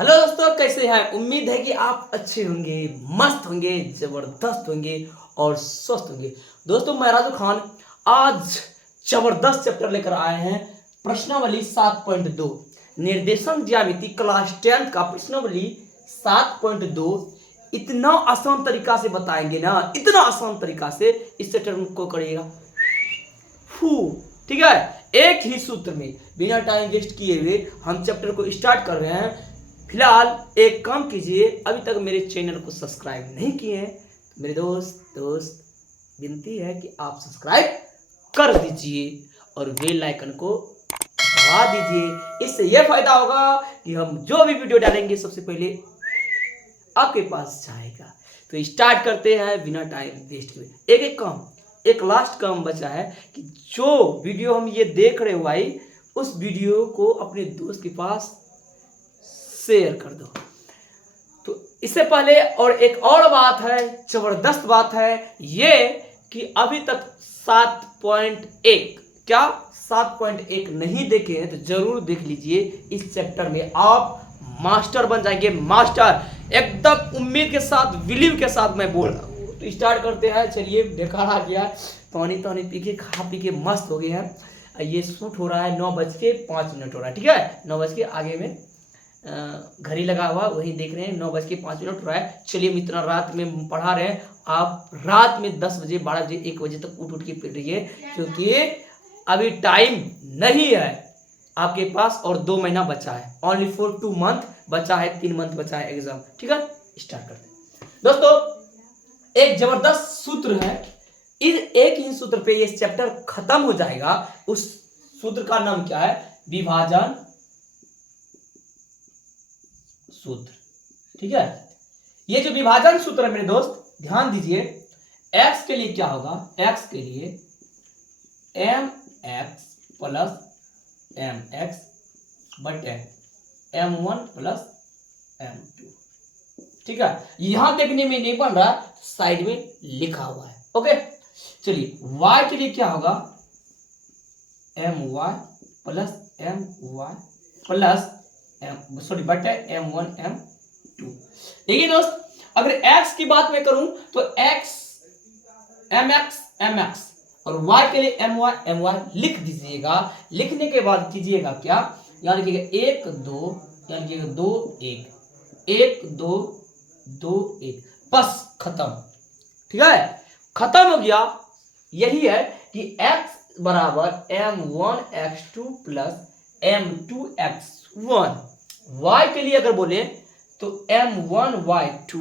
Hello दोस्तों, कैसे हैं? उम्मीद है कि आप अच्छे होंगे, मस्त होंगे, जबरदस्त होंगे और स्वस्थ होंगे। दोस्तों, मैं राजू खान आज जबरदस्त चैप्टर लेकर आए हैं। प्रश्नावली 7.2 निर्देशन ज्यामिति क्लास 10 का प्रश्नावली 7.2 इतना आसान तरीका से बताएंगे ना, इतना आसान तरीका से इस चैप्टर को करिएगा। ठीक है, एक ही सूत्र में बिना टाइम वेस्ट किए हुए हम चैप्टर को स्टार्ट कर रहे हैं। फिलहाल एक काम कीजिए, अभी तक मेरे चैनल को सब्सक्राइब नहीं किए हैं तो मेरे दोस्त विनती है कि आप सब्सक्राइब कर दीजिए और बेल आइकन को दबा दीजिए। इससे यह फायदा होगा कि हम जो भी वीडियो डालेंगे सबसे पहले आपके पास जाएगा। तो स्टार्ट करते हैं बिना टाइम वेस्ट किए। एक लास्ट काम बचा है कि जो वीडियो हम ये देख रहे हो भाई, उस वीडियो को अपने दोस्त के पास शेयर कर दो। तो इससे पहले और एक और बात है, जबरदस्त बात है ये कि अभी तक 7.1 नहीं देखे हैं तो जरूर देख लीजिए। इस चैप्टर में आप मास्टर बन जाएंगे, मास्टर एकदम उम्मीद के साथ, बिलीव के साथ मैं बोल रहा हूँ। तो स्टार्ट करते हैं। चलिए, बेकार आ गया, पानी पी के खा पी के मस्त हो गए हैं। ये शूट हो रहा है 9:05 हो रहा है। ठीक है, 9 बज के आगे में घड़ी लगा हुआ वही देख रहे हैं, 9:05 हो रहा है। चलिए, हम इतना रात में पढ़ा रहे हैं, आप रात में 10 बजे 12 बजे 1 बजे तक उठ के पढ़ रहिए, क्योंकि अभी टाइम नहीं है आपके पास और 2 महीना बचा है। ओनली फॉर 2 मंथ बचा है, 3 मंथ बचा है एग्जाम। ठीक है, स्टार्ट करते हैं। दोस्तों, एक जबरदस्त सूत्र है, इस एक ही सूत्र पे ये चैप्टर खत्म हो जाएगा। उस सूत्र का नाम क्या है? विभाजन सूत्र। ठीक है, ये जो विभाजन सूत्र है मेरे दोस्त, ध्यान दीजिए। x के लिए क्या होगा? x के लिए mx प्लस mx बटे m1 प्लस m2। ठीक है, यहां देखने में नहीं बन रहा, साइड में लिखा हुआ है। ओके, चलिए, y के लिए क्या होगा? my प्लस my प्लस बटे m1 m2। देखिए दोस्त, अगर x की बात मैं करूं तो x mx और y के लिए my लिख दीजिएगा। लिखने के बाद कीजिएगा क्या? यहां लिखिएगा 1 2, यहां लिखिएगा 2 1, 1 2 2 1, बस खत्म। ठीक है, खत्म हो गया। यही है कि x बराबर m1 x2 plus m2 x1। y के लिए अगर बोले तो m1 y2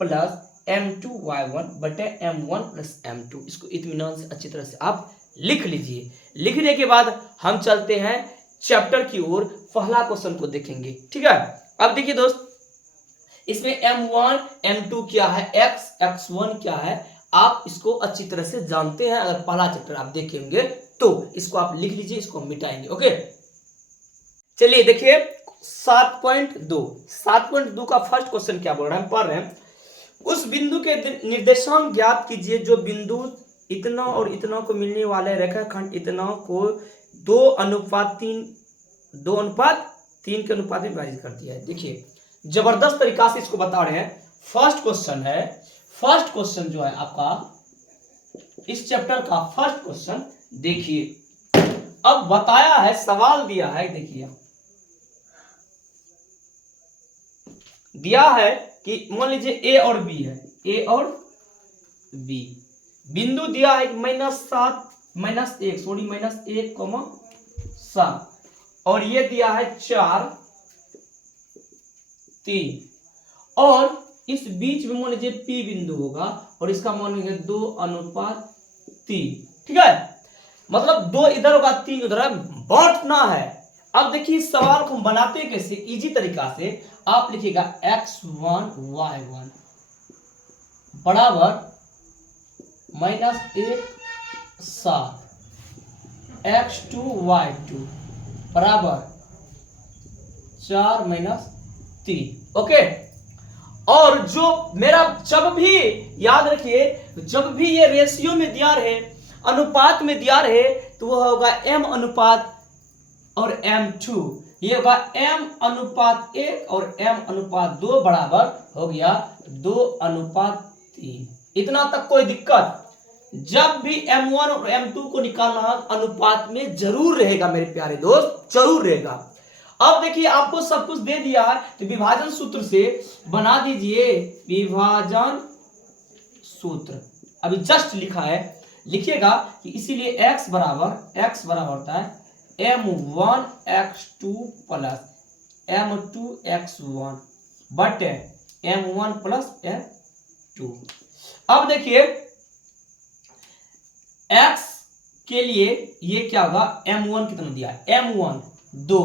plus m2 y1 बटे m1 प्लस m2। इसको इत्मीनान से अच्छी तरह से आप लिख लीजिए। लिखने के बाद हम चलते हैं चैप्टर की ओर, पहला क्वेश्चन को देखेंगे। ठीक है, अब देखिए दोस्त, इसमें m1 m2 क्या है, x1 क्या है, आप इसको अच्छी तरह से जानते हैं। अगर पहला चैप्टर आप देखेंगे तो इसको आप लिख लीजिए, इसको मिटाएंगे। ओके, चलिए देखिए 7.2 का फर्स्ट क्वेश्चन क्या बोल रहा है, हम पढ़ रहे हैं। उस बिंदु के निर्देशांक ज्ञात कीजिए जो बिंदु इतना और इतना को मिलने वाले रेखाखंड इतना को 2:3 के अनुपात में विभाजित कर दिया है। देखिए, जबरदस्त तरीका से इसको बता रहे हैं। फर्स्ट क्वेश्चन जो है आपका इस चैप्टर का फर्स्ट क्वेश्चन देखिए। अब बताया है, सवाल दिया है, देखिए दिया है कि मान लीजिए a और b है, a और b बिंदु दिया है -7 -1 और ये दिया है 4 3 और इस बीच में मान लीजिए p बिंदु होगा और इसका मान होगा 2:3। ठीक है, मतलब 2 इधर होगा 3 उधर है, बांटना है। अब देखिए सवाल को हम बनाते हैं कैसे, इजी तरीका से। आप लिखिएगा x1 y1 बराबर -1 7, x2 y2 बराबर 4 3। ओके, और जो मेरा जब भी याद रखिए, जब भी ये रेशियो में दिया रहे, अनुपात में दिया रहे, तो वह होगा m अनुपात और m2। ये होगा m/1 और m/2 बराबर हो गया 2/3। इतना तक कोई दिक्कत? जब भी m1 और m2 को निकालना अनुपात में जरूर रहेगा मेरे प्यारे दोस्त, जरूर रहेगा। अब देखिए आपको सब कुछ दे दिया है तो विभाजन सूत्र से बना दीजिए विभाजन सूत्र। अभी जस्ट लिखा है, लिखिएगा कि इसीलिए x बराबर होता है m1x2 प्लस m2x1 बटे m1 प्लस m2। अब देखिए x के लिए ये क्या होगा, m1 कितना दिया है, m1 2,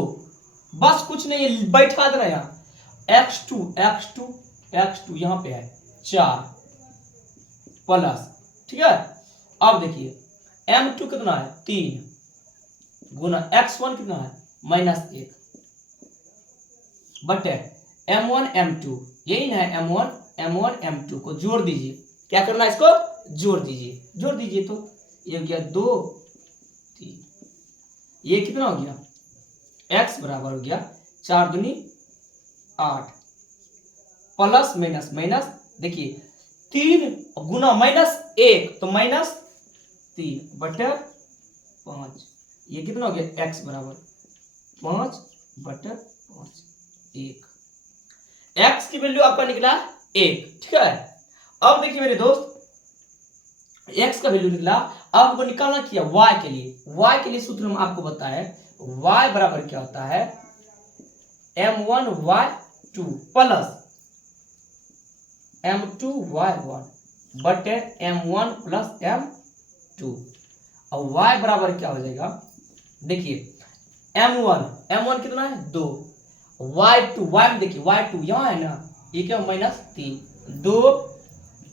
बस कुछ नहीं बैठा देना यहाँ, x2 यहां पे है 4 प्लस, ठीक है। अब देखिए m2 कितना है 3 गुना x1 कितना है -1 बटे m1 m2, यही ना है m1 m2 को जोड़ दीजिए। क्या करना है, इसको जोड़ दीजिए तो ये हो गया 2 3, ये कितना हो गया, x बराबर हो गया 4 दूनी 8 प्लस माइनस देखिए 3 गुना -1 तो -3 बटे 5, ये कितना हो गया, x बराबर 5 बटे 5 1। x की वैल्यू आपका निकला 1, ठीक है। अब देखिए मेरे दोस्त x का वैल्यू निकला, अब हमको निकालना किया y के लिए सूत्र हम आपको बताए, y बराबर क्या होता है m1y2 प्लस m2y1 बटे m1 प्लस m2। और y बराबर क्या हो जाएगा, देखिए m1 कितना है 2, y2 में देखिए y2 यहाँ है ना, ये क्या -3, 2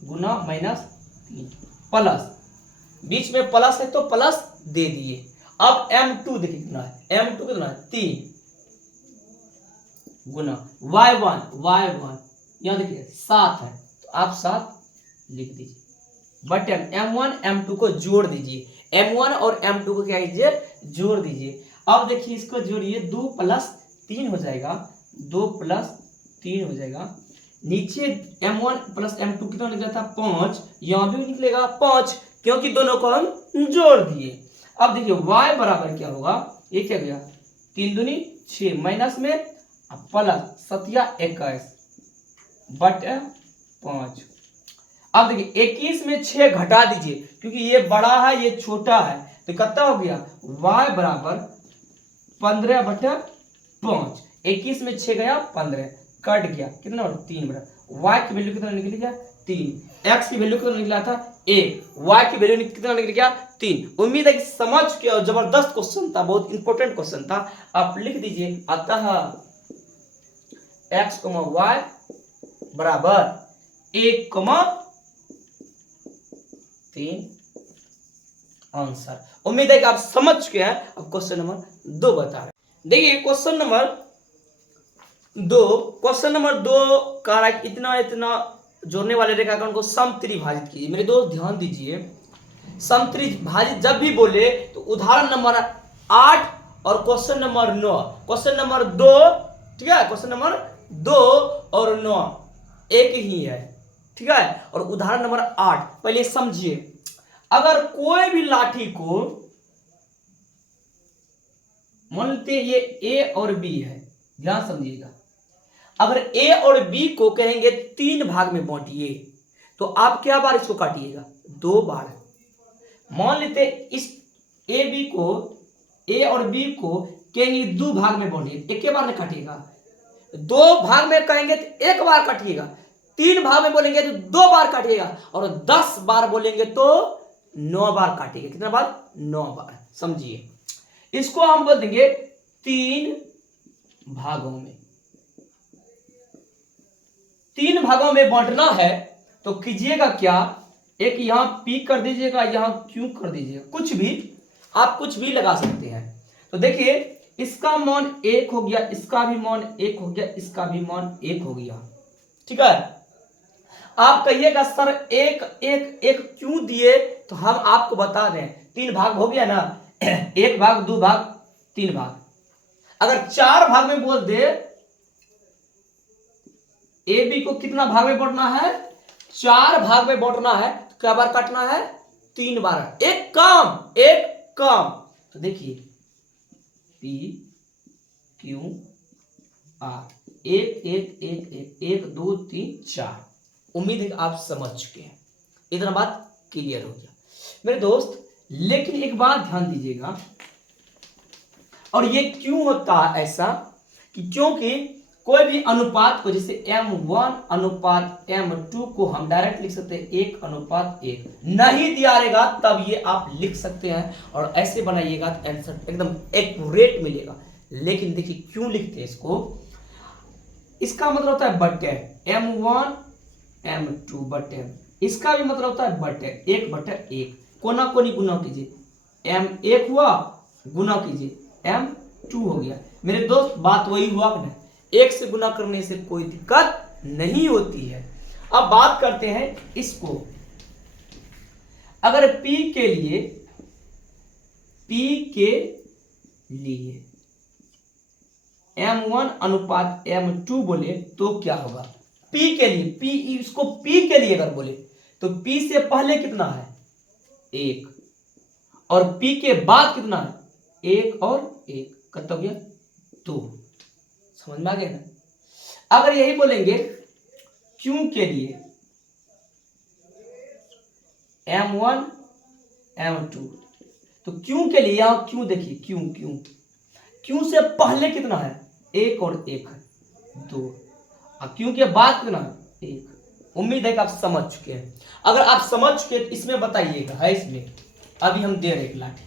गुना -3 प्लस, बीच में प्लस है तो प्लस दे दिए। अब m2 देखिए कितना है, m2 कितना है 3 गुना y1 यहाँ देखिए 7 है तो आप 7 लिख दीजिए बटे m1 m2 को जोड़ दीजिए, m1 और m2 को क्या कीजिए, जोड़ दीजिए। अब देखिए इसको जोड़िए, 2 + 3 हो जाएगा, 2 + 3 हो जाएगा, नीचे m1 + m2 कितना निकला था 5, यहां भी निकलेगा 5 क्योंकि दोनों को हम जोड़ दिए। अब देखिए y बराबर क्या होगा, ये क्या गया 3 दूनी 6 माइनस में प्लस 7 21 बटे 5। अब देखिए 21 में 6 घटा दीजिए क्योंकि ये बड़ा है ये छोटा है, तो कितना हो गया y बराबर 15 बटे 5। 21 में 6 गया 15 कट गया, कितना 3 बटा, y की वैल्यू कितना निकल गया 3, x की वैल्यू कितना निकला था 1, y की वैल्यू कितना निकल गया 3। उम्मीद है कि समझ के, और जबरदस्त क्वेश्चन था, बहुत इंपॉर्टेंट क्वेश्चन था। आप लिख दीजिए अतः x, y बराबर 1,3 आंसर। उम्मीद है कि आप समझ चुके हैं। अब क्वेश्चन नंबर 2 बता रहे हैं, देखिए क्वेश्चन नंबर 2 का इतना जोड़ने वाले रेखाखंड को समत्रिभाजित कीजिए। मेरे दोस्त ध्यान दीजिए, समत्रिभाजित जब भी बोले तो उदाहरण नंबर 8 और क्वेश्चन नंबर 9, क्वेश्चन नंबर 2, ठीक है, क्वेश्चन नंबर 2 और 9 एक ही है, ठीक है। और उदाहरण नंबर 8 पहले समझिए, अगर कोई भी लाठी को मान लेते ये A और B है, ध्यान समझिएगा, अगर A और B को कहेंगे 3 भाग में बांटिए तो आप क्या बार इसको काटिएगा 2 बार। मान लेते इस A और B को कहेंगे 2 भाग में बांटिए, एक बार नहीं काटिएगा, 2 भाग में कहेंगे तो 1 बार काटिएगा, 3 भाग में बोलेंगे तो 2 बार काटिएगा, और 10 बार बोलेंगे तो 9 बार काटिएगा। कितना बार 9 बार। समझिए, इसको हम बोल देंगे 3 भागों में, 3 भागों में बांटना है तो कीजिएगा क्या, एक यहां P कर दीजिएगा, यहां Q कर दीजिएगा, कुछ भी आप कुछ भी लगा सकते हैं। तो देखिए इसका मान 1 हो गया, इसका भी मान 1 हो गया, इसका भी मान 1 हो गया, ठीक है। आप कहिएगा सर एक एक एक क्यों दिए, तो हम आपको बता दें 3 भाग हो गया ना 1 भाग 2 भाग 3 भाग। अगर 4 भाग में बोल दे, ए बी को कितना भाग में बांटना है, 4 भाग में बांटना है, तो क्या बार काटना है, 3 बार। एक काम। तो देखिए पी क्यू आर, एक एक एक एक, 1 2 3 4। उम्मीद है कि आप समझ चुके हैं, इतना बात क्लियर हो गया मेरे दोस्त। लेकिन एक बात ध्यान दीजिएगा, और ये क्यों होता है ऐसा, कि क्योंकि कोई भी अनुपात को, जैसे m1 अनुपात m2 को हम डायरेक्ट लिख सकते हैं 1:1, नहीं दिया रहेगा तब ये आप लिख सकते हैं, और ऐसे बनाइएगा तो आंसर एकदम एक्यूरेट मिलेगा। लेकिन देखिए क्यों लिखते हैं इसको, इसका मतलब होता है बटे, m1 m2 बटे, इसका भी मतलब होता है बटे, 1/1, कोना कोनी गुना कीजिए, m1 हुआ गुना कीजिए m2 हो गया। मेरे दोस्त बात वही हुआ ना, 1 से गुना करने से कोई दिक्कत नहीं होती है। अब बात करते हैं इसको, अगर P के लिए m1 अनुपात m2 बोले तो क्या होगा, P के लिए, P इसको P के लिए अगर बोले तो P से पहले कितना है 1, और P के बाद कितना है 1 और 1, कितना हो गया 2। समझ में आ गया ना। अगर यही बोलेंगे Q के लिए m1 m2, तो Q के लिए यहां Q देखिए, Q से पहले कितना है 1 और 1 है 2, और Q के बाद कितना है 1। उम्मीद है कि आप समझ चुके हैं। अगर आप समझ चुके हैं तो इसमें बताइएगा, है इसमें अभी हम दे रहे एक लाठी।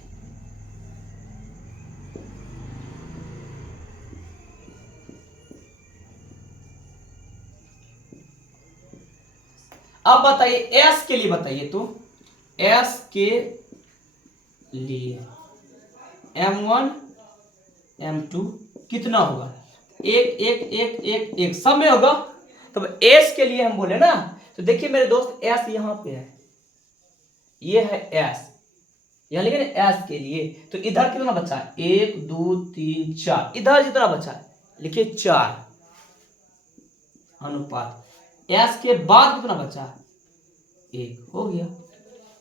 अब बताइए S के लिए, बताइए तो S के लिए m1 m2 कितना होगा, 1 1 1 1 1 सब में होगा। तब S के लिए हम बोले ना, तो देखिए मेरे दोस्त S यहां पे है, ये है S, यहां लिखे ना S के लिए, तो इधर कितना बचा है 1 2 3 4, इधर जितना बचा है लिखिए 4 अनुपात S के बाद कितना बचा है 1, हो गया।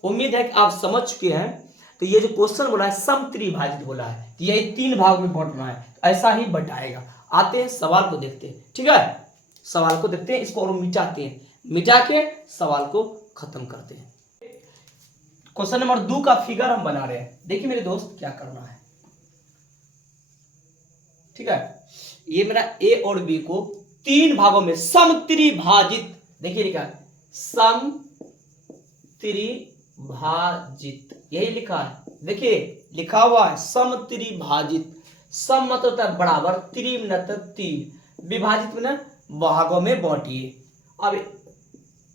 उम्मीद है कि आप समझ चुके हैं। तो ये जो क्वेश्चन बोला है समत्रिभाजित बोला है, तो यही 3 भाग में बांटना है, ऐसा ही बटाएगा। आते हैं सवाल को देखते हैं, ठीक है, सवाल को देखते हैं, इसको और मिटाते हैं, मिटा के सवाल को खत्म करते हैं। क्वेश्चन नंबर 2 का फिगर हम बना रहे हैं। देखिए मेरे दोस्त क्या करना है, ठीक है, ये मेरा ए और बी को 3 भागों में समत्रिभाजित, देखिए लिखा है समत्रिभाजित, यही लिखा है, देखिए लिखा हुआ है समत्रिभाजित। सम मतलब होता है बराबर, त्रि मतलब 3, विभाजित मतलब भागों में बांटिए। अब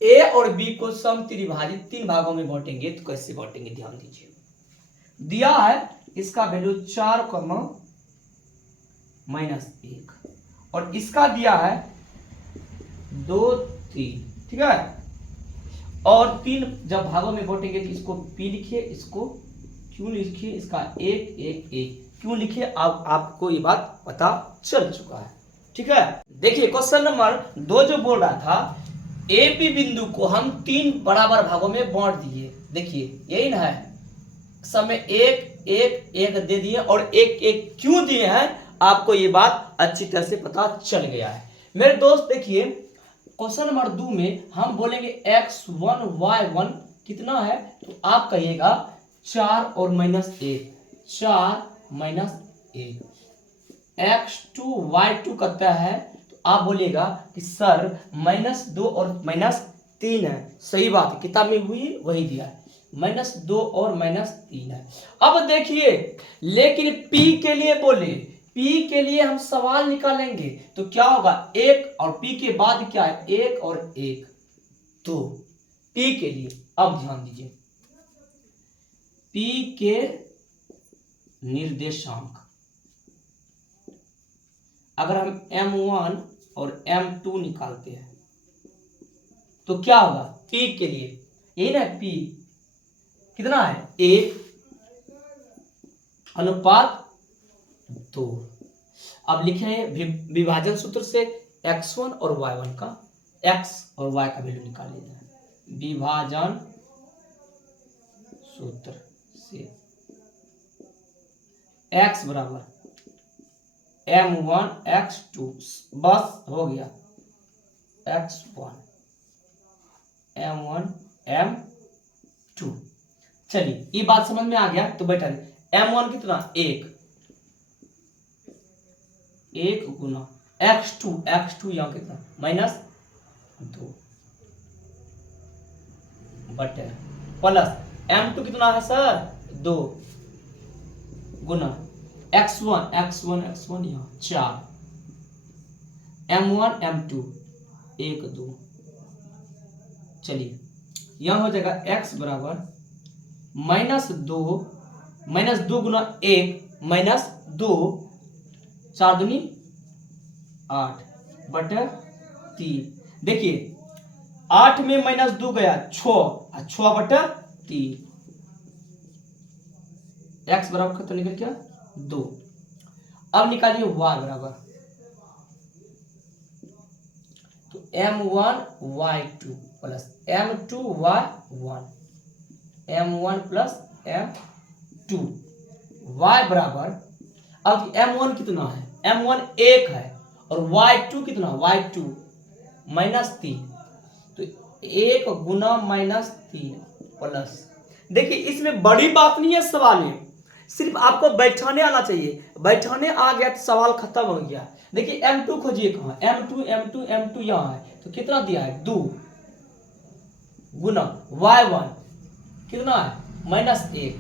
ए और बी को समत्रिभाजित 3 भागों में बांटेंगे तो कैसे बांटेंगे, ध्यान दीजिए। दिया है इसका वैल्यू 4, -1, और इसका दिया है 2 3, ठीक है, और 3 जब भागों में बांटेंगे तो इसको P लिखिए, इसको Q लिखिए, इसका 1 1 1 क्यों लिखिए, अब आपको ये बात पता चल चुका है, ठीक है। देखिए क्वेश्चन नंबर 2 जो बोल रहा था, ए पी बिंदु को हम 3 बराबर भागों में बांट दिए, देखिए यही ना है, सब में 1 1 1 दे दिए, और 1 1 क्यों दिए हैं, आपको ये बात अच्छी तरह से पता चल गया है। मेरे दोस्त देखिए क्वेश्चन नंबर 2 में हम बोलेंगे x1 y1 कितना है, तो आप कहिएगा 4 और -1, 4 -1, x2 y2 कहता है, तो आप बोलिएगा कि सर -2 और -3 है, सही बात है, किताब में हुई वही दिया है, -2 और -3 है। अब देखिए लेकिन P के लिए बोले, P के लिए हम सवाल निकालेंगे तो क्या होगा 1, और P के बाद क्या है 1 और 1, तो P के लिए अब ध्यान दीजिए, P के निर्देशांक अगर हम m1 और m2 निकालते हैं तो क्या होगा, P के लिए यही ना, P कितना है 1 अनुपात 2, अब लिखे हैं विभाजन सूत्र से x1 और y1 का, x और y का वैल्यू निकाल लेना है। विभाजन सूत्र से x बराबर m1 x2, बस हो गया x1 m1 m2। चलिए ये बात समझ में आ गया तो बैठा दे। m1 कितना 1 गुना x2 यहाँ कितना -2 बटे प्लस m2 कितना है सर 2 गुना x1 यहाँ 4 m1 m2 1 2। चलिए यहाँ हो जाएगा x बराबर -2 गुना 1 -2 4 दूनी 8 बटे 3। देखिए 8 में -2 गया 6 बटे 3, x बराबर कितना निकल गया 2। अब निकालिए y बराबर, तो m1 y2 plus m2 y1 m1 plus m2 y बराबर, अब m1 कितना है m1 1 है और y2 कितना y2 -3, तो 1 गुना -3 प्लस। देखिए इसमें बड़ी बात नहीं है सवाल में, सिर्फ आपको बैठाने आना चाहिए, बैठाने आ गया तो सवाल खत्म हो गया। देखिए m2 खोजिए कहाँ, m2 यहाँ है तो कितना दिया है 2 गुना y1 कितना है -1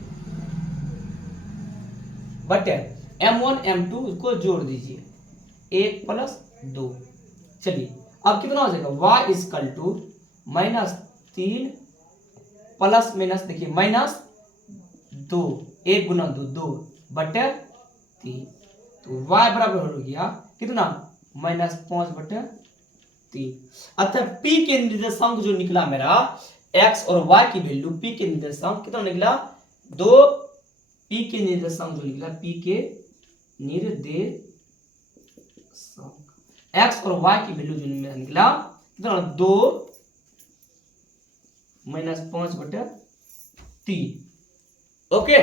बटे m1 m2 को जोड़ दीजिए 1 प्लस 2। चलिए अब कितना हो जाएगा y equal to -3 plus minus, देखिए -2 1 गुना 2 बटे 3, तो y बराबर हो गया कितना -5 बटे 3। अतः p के निर्देशांक जो निकला मेरा x और y की वैल्यू, p के निर्देशांक कितना निकला 2, p के निर्देशांक जो निकला p के निर्देशांक x और y की वैल्यू जो निकला कितना 2 -5 बटे 3। ओके,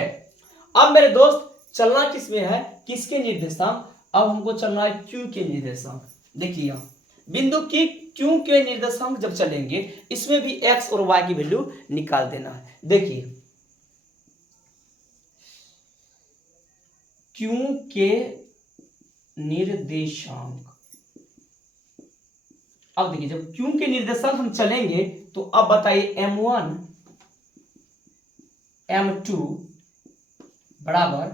अब मेरे दोस्त चलना किसमें है, किसके निर्देशांक, अब हमको चलना है q के निर्देशांक। देखिए यहाँ बिंदु की q के निर्देशांक जब चलेंगे इसमें भी x और y की वैल्यू निकाल देना है। देखिए q के निर्देशांक, अब देखिए जब q के निर्देशांक हम चलेंगे तो अब बताइए m1 m2 बराबर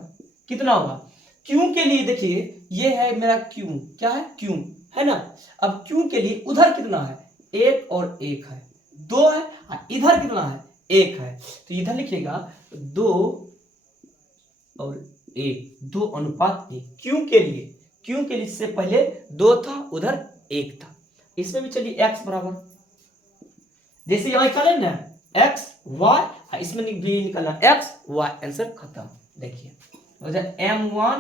कितना होगा q के लिए। देखिए ये है मेरा q, क्या है q है ना। अब q के लिए उधर कितना है 1 और 1 है 2 है, इधर कितना है 1 है, तो इधर लिखिएगा 2 और 1 2 अनुपात 1 q के लिए इससे पहले 2 था उधर 1 था। इसमें भी चलिए x बराबर, जैसे यहाँ निकाले ना x y, इसमें भी निकालना x y, आंसर खत्म। देखिए हो जाए m1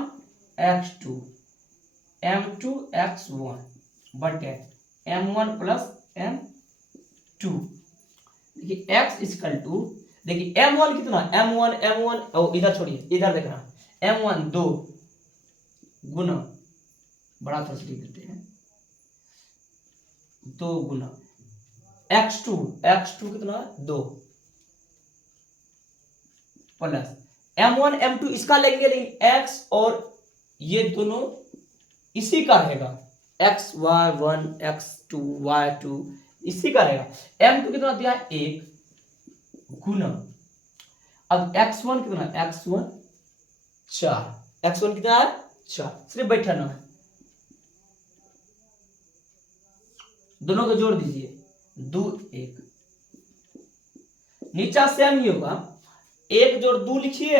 x2 m2 x1 बटे m1 प्लस m2। देखिए x इक्वल टू, देखिए m1 कितना m1 ओ इधर छोड़िए, इधर देखना m1 2 गुना, बड़ा थोड़ा लिख देते हैं 2 गुना x2 कितना 2 प्लस m1 m2 इसका लेंगे, लेकिन x और ये दोनों इसी का रहेगा xy1 x2 y2 इसी का रहेगा। m2 कितना दिया है 1 गुना, अब x1 कितना x1 4, x1 कितना है 4, सिर्फ बैठाना है, दोनों को जोड़ दीजिए 2 1, नीचा सेम ही होगा 1 जोड़ 2 लिखिए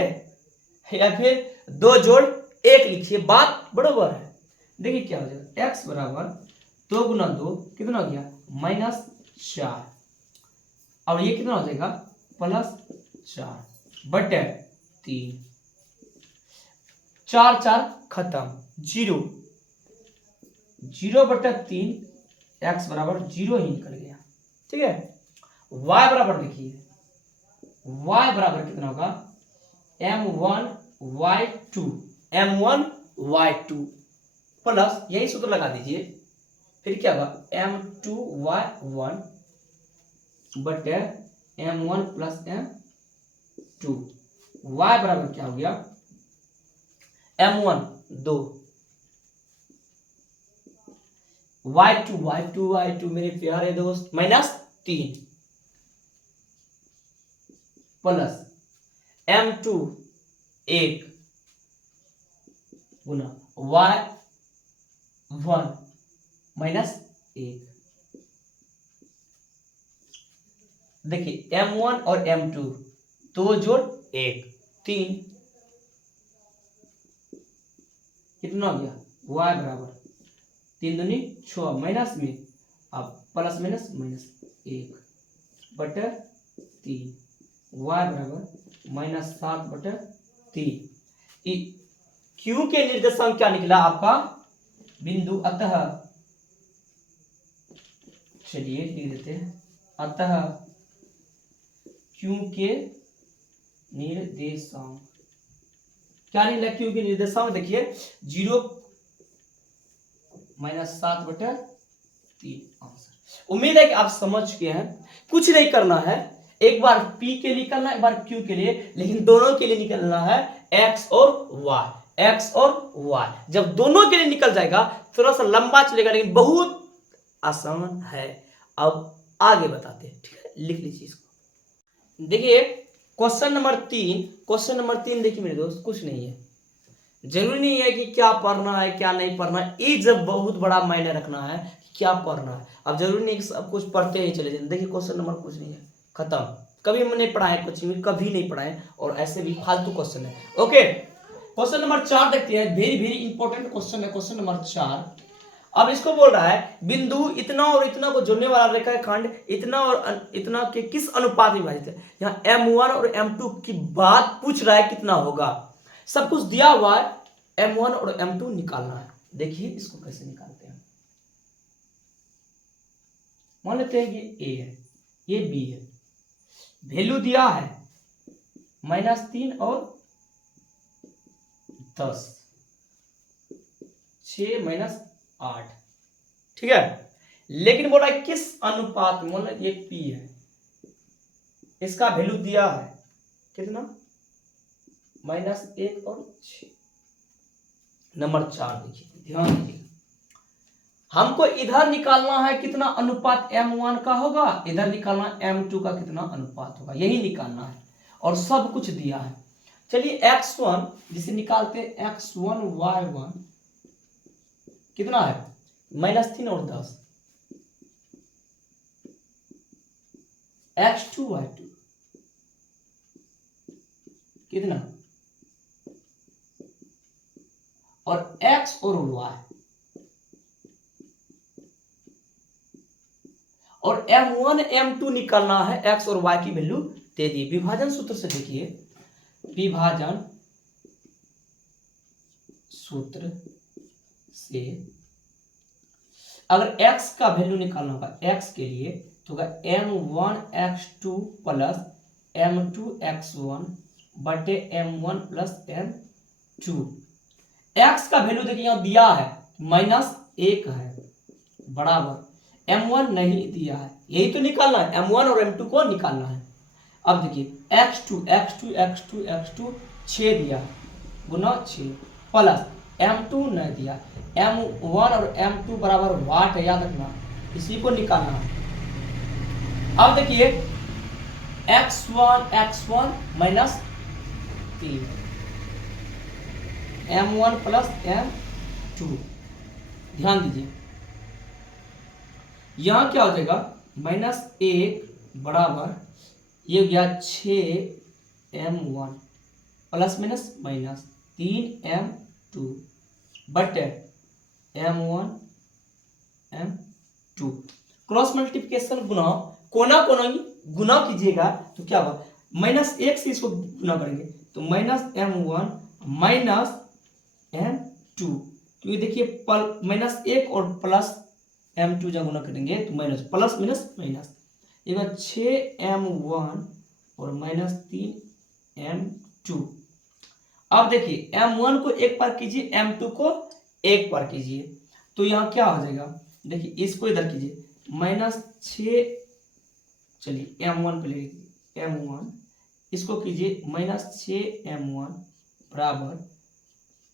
या फिर 2 जोड़ 1 लिखिए, बात बराबर है। देखिए क्या हो जाएगा x बराबर 2 गुना 2 कितना हो गया -4, और ये कितना हो जाएगा +4 बटे 3, 4 4 खत्म 0, 0/3 x बराबर 0 ही निकल गया। ठीक है, y बराबर देखिए, y बराबर कितना होगा m1y2 प्लस यही सूत्र लगा दीजिए, फिर क्या होगा m2y1 बटे m1 प्लस m2, y बराबर क्या हो गया m1 2 y2 मेरे प्यारे दोस्त -3 प्लस m2 1 गुना y1 -1। देखिए m1 और m2 2 जोड़ 1 3, कितना हो गया y बराबर 3 दूनी 6 माइनस में अब प्लस माइनस -1 बटे 3, y बराबर -7/3। Q के निर्देशांक क्या निकला आपका बिंदु, अतः चलिए लिख देते हैं, अतः Q के निर्देशांक क्या निकला, Q के निर्देशांक देखिए 0 -7/3 आंसर। उम्मीद है कि आप समझ गए हैं। कुछ नहीं करना है, एक बार P के लिए निकलना, एक बार Q के लिए, लेकिन दोनों के लिए निकलना है X और Y। जब दोनों के लिए निकल जाएगा थोड़ा सा लंबा चलेगा, लेकिन बहुत आसान है। अब आगे बताते हैं, ठीक है, लिख लीजिए इसको। देखिए क्वेश्चन नंबर 3 देखिए मेरे दोस्त, कुछ नहीं है, जरूरी नहीं है कि क्या पढ़ना है क्या नहीं पढ़ना है, ये जब बहुत बड़ा मायने रखना है कि क्या पढ़ना है। अब जरूरी नहीं कि सब कुछ पढ़ते ही चले जाए। देखिए क्वेश्चन नंबर कुछ नहीं है, खत्म। कभी हमने पढ़ाए कोचिंग में, कभी नहीं पढ़ाए, और ऐसे भी फालतू क्वेश्चन है। ओके, क्वेश्चन नंबर 4 देखते हैं, वेरी इंपॉर्टेंट क्वेश्चन है, क्वेश्चन नंबर 4। अब इसको बोल रहा है बिंदु इतना और इतना को जोड़ने वाला रेखाखंड इतना और इतना के किस अनुपात में विभाजित है। यहाँ m1 और m2 की बात पूछ रहा है, कितना होगा, सब कुछ दिया हुआ है, m1 और m2 निकालना है। देखिए इसको कैसे निकालते हैं। मान लेते हैं ये a है, ये b है, वैल्यू दिया है -3 और 10, 6 -8, ठीक है। लेकिन बोल रहा है किस अनुपात में, मतलब ये p है, इसका वैल्यू दिया है कितना -1 और 6। नंबर 4 देखिए, ध्यान दीजिए, हमको इधर निकालना है कितना अनुपात m1 का होगा, इधर निकालना m2 का कितना अनुपात होगा, यही निकालना है, और सब कुछ दिया है। चलिए x1 जिसे निकालते हैं, x1 y1 कितना है -3 और 10, x2 y2 कितना, और x और y, और m1 m2 निकालना है, x और y की वैल्यू दे दी। विभाजन सूत्र से देखिए, विभाजन सूत्र से अगर x का वैल्यू निकालना होगा, x के लिए तो होगा m1x2 प्लस m2x1 बटे m1 प्लस m2। x का वैल्यू देखिए यहां दिया है -1 है, बराबर m1 नहीं दिया है, यही तो निकालना है, m1 और m2 को निकालना है। अब देखिए x2 6 दिया गुना 6 प्लस m2 नहीं दिया, m1 और m2 बराबर वाट है, याद रखना, इसी को निकालना है। अब देखिए x1 -3 m1 प्लस m2, ध्यान दीजिए यहां क्या हो जाएगा -1 बराबर ये हो गया 6m1 प्लस माइनस 3m2 बटे m1 m2। क्रॉस मल्टीप्लिकेशन गुना, कोना कोना गुना कीजिएगा तो क्या होगा, -1 से इसको गुना करेंगे तो -m1 -m2 क्योंकि देखिए -1 और +m2 जब गुना करेंगे तो माइनस प्लस माइनस माइनस, एक बार 6m1 और -3m2। अब देखिए m1 को एक बार कीजिए, m2 को एक बार कीजिए, तो यहाँ क्या हो जाएगा, देखिए इसको इधर कीजिए -6, चलिए m1 पे ले लीजिए m1, इसको कीजिए -6m1 बराबर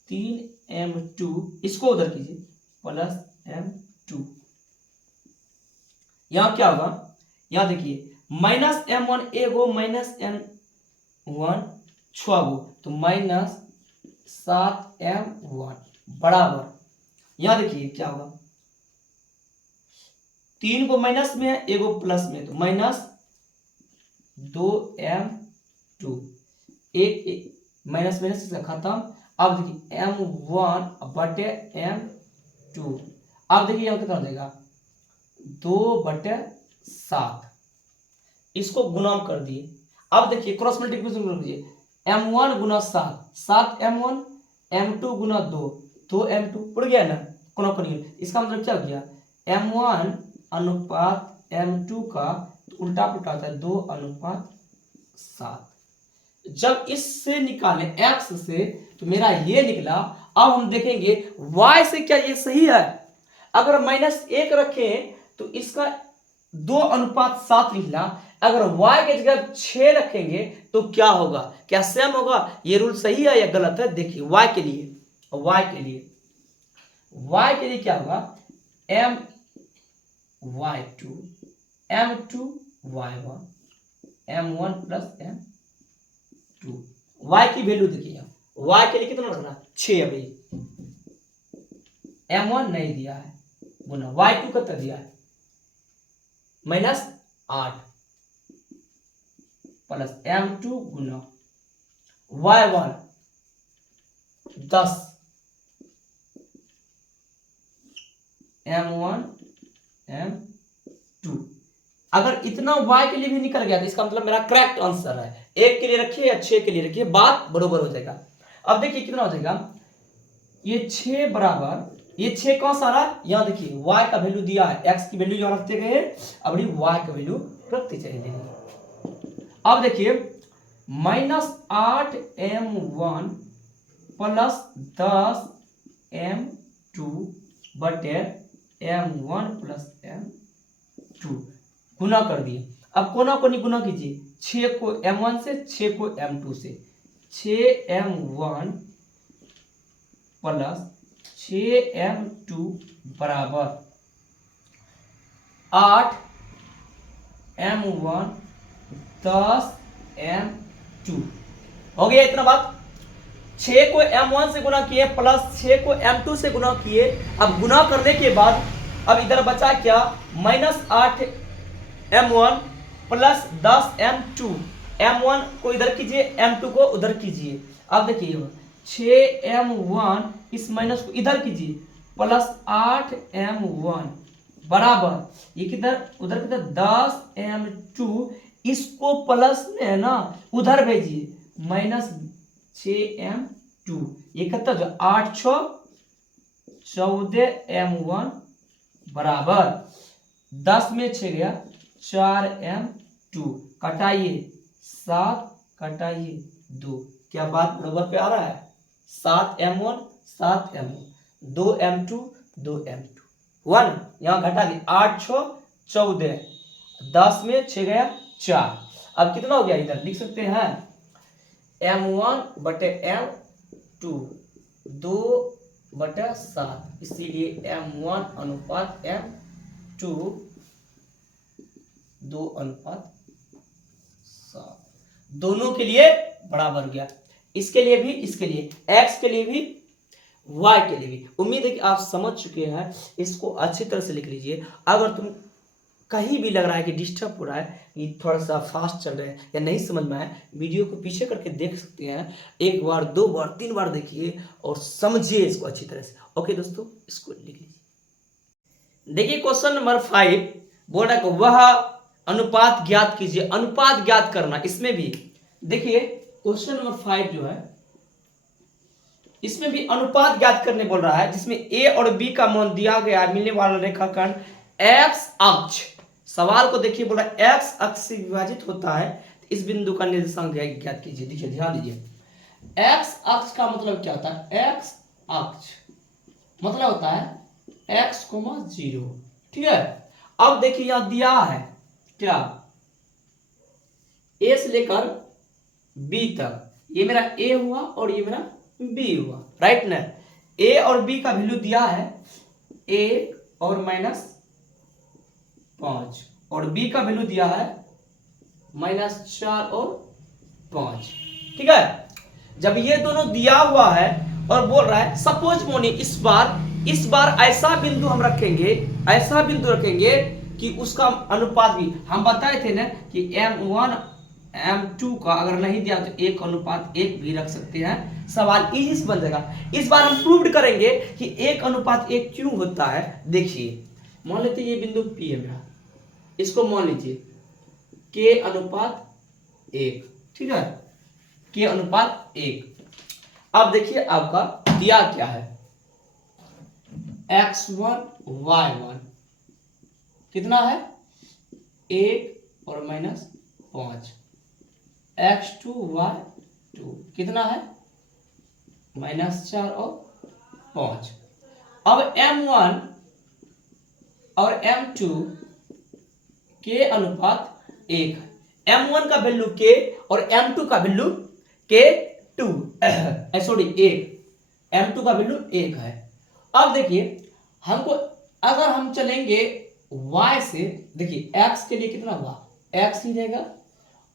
3m2, इसको उधर कीजिए +m2। यहाँ क्या होगा, यहाँ देखिए -m1 एगो -m1 छो गो, तो -7m1 बराबर, यहाँ देखिए क्या होगा, 3 को माइनस में है, एगो प्लस में, तो -2m2, एक माइनस माइनस से खत्म। अब देखिए m1 बटे m2, अब देखिए यहाँ कितना हो जाएगा 2/7, इसको गुना कर दिए। अब देखिए क्रॉस मल्टीप्लिकेशन कर दीजिए, m1 गुना 7, 7m1, m2 गुना 2, 2m2 उड़ गया ना, कोना कोनी, इसका मतलब क्या हो गया, m1 अनुपात m2 का उल्टा पुल्टा होता है 2:7। जब इससे निकालें x से तो मेरा ये निकला। अब हम देखेंगे y से क्या ये सही है, अगर -1 रखें तो इसका 2:7 निकला, अगर y के जगह 6 रखेंगे तो क्या होगा, क्या सेम होगा, ये रूल सही है या गलत है। देखिए y के लिए क्या होगा, my2 m2 y1 m1 plus m2, y की वैल्यू देखिए, y के लिए कितना रखना 6, अभी m1 नहीं दिया है, गुना y2 कितना दिया है -8 प्लस m2 गुना y1 10 m1 m2। अगर इतना y के लिए भी निकल गया तो इसका मतलब मेरा करेक्ट आंसर है। 1 के लिए रखिए या 6 के लिए रखिए, बात बरोबर हो जाएगा। अब देखिए कितना हो जाएगा, ये 6 बराबर, ये 6 कौन सा रहा, यहाँ देखिए y का वैल्यू दिया है, x की वैल्यू यहाँ रखते गए, अब y का वैल्यू रखते चले। अब देखिए -8m1 प्लस 10m2 बटे m1 प्लस m2 गुना कर दिए। अब कोना को नहीं गुना कीजिए, 6 को m1 से, 6 को m2 से, 6m1 प्लस 6m2 बराबर 8m1 10m2 हो गया। इतना बात, 6 को m1 से गुना किए प्लस 6 को m2 से गुना किए। अब गुना करने के बाद अब इधर बचा क्या, -8m1 प्लस 10m2, m1 को इधर कीजिए, m2 को उधर कीजिए। अब देखिए 6m1 इस माइनस को इधर कीजिए प्लस 8m1 बराबर, ये किधर उधर किधर 10m2, इसको प्लस में है ना उधर भेजिए -6m2, ये कितना जो 8 6 14m1 बराबर 10 में 6 गया 4m2, कटाइए 7 कटाइए 2, क्या बात बराबर पे आ रहा है, 7m1 7m1 2m2 2m2 1, यहाँ घटा दी 8 6 14, 10 में 6 गया 4। अब कितना हो गया, इधर लिख सकते हैं m1 बटे m2 2/7, इसीलिए m1 अनुपात m2 2:7 दोनों के लिए बराबर हो गया, इसके लिए भी, इसके लिए x के लिए भी y के लिए भी। उम्मीद है कि आप समझ चुके हैं, इसको अच्छी तरह से लिख लीजिए। अगर तुम कहीं भी लग रहा है कि डिस्टर्ब हो रहा है, ये थोड़ा सा फास्ट चल रहा है या नहीं समझ में आए, वीडियो को पीछे करके देख सकते हैं, 1 बार 2 बार 3 बार देखिए और समझिए इसको अच्छी तरह से। ओके दोस्तों, इसको लिख लीजिए। देखिए क्वेश्चन नंबर 5 बोल रहा है वह अनुपात ज्ञात कीजिए। अनुपात ज्ञात करना, इसमें भी देखिए क्वेश्चन नंबर 5 जो है इसमें भी अनुपात ज्ञात करने बोल रहा है, जिसमें ए और बी का मान दिया गया है, मिलने वाला रेखाखंड एक्स अक्ष, सवाल को देखिए बोला एक्स अक्ष से विभाजित होता है, तो इस बिंदु का निर्देशांक ज्ञात कीजिए। देखिए ध्यान दीजिए, एक्स अक्ष का मतलब क्या होता है, एक्स अक्ष मतलब होता है एक्स कोमा 0, ठीक है। अब देखिए यहां दिया है क्या, ए से लेकर बी तक, ये मेरा ए हुआ और ये मेरा बी हुआ, राइट ना। ए और बी का वैल्यू दिया है 1 और -5 और बी का वैल्यू दिया है -4 और 5, ठीक है। जब ये दोनों दिया हुआ है और बोल रहा है सपोज मोनी इस बार ऐसा बिंदु हम रखेंगे, ऐसा बिंदु रखेंगे कि उसका अनुपात भी हम बताए थे ना कि M1 M2 का अगर नहीं दिया तो 1:1 भी रख सकते हैं, सवाल इजी से बन जाएगा। इस बार हम प्रूव करेंगे कि 1:1 क्यों होता है। देखिए मान लेते ये बिंदु P है मेरा, इसको मान लीजिए K:1, ठीक है, K:1। अब देखिए आपका दिया क्या है, x1 y1 कितना है 1 और -5, x2 y2 कितना है -4 और 5। अब M1 और M2 K:1 है, M1 का वैल्यू K और M2 का वैल्यू K2 सॉरी 1, M2 का वैल्यू 1 है। अब देखिए हमको अगर हम चलेंगे y से, देखिए x के लिए कितना हुआ x ही रहेगा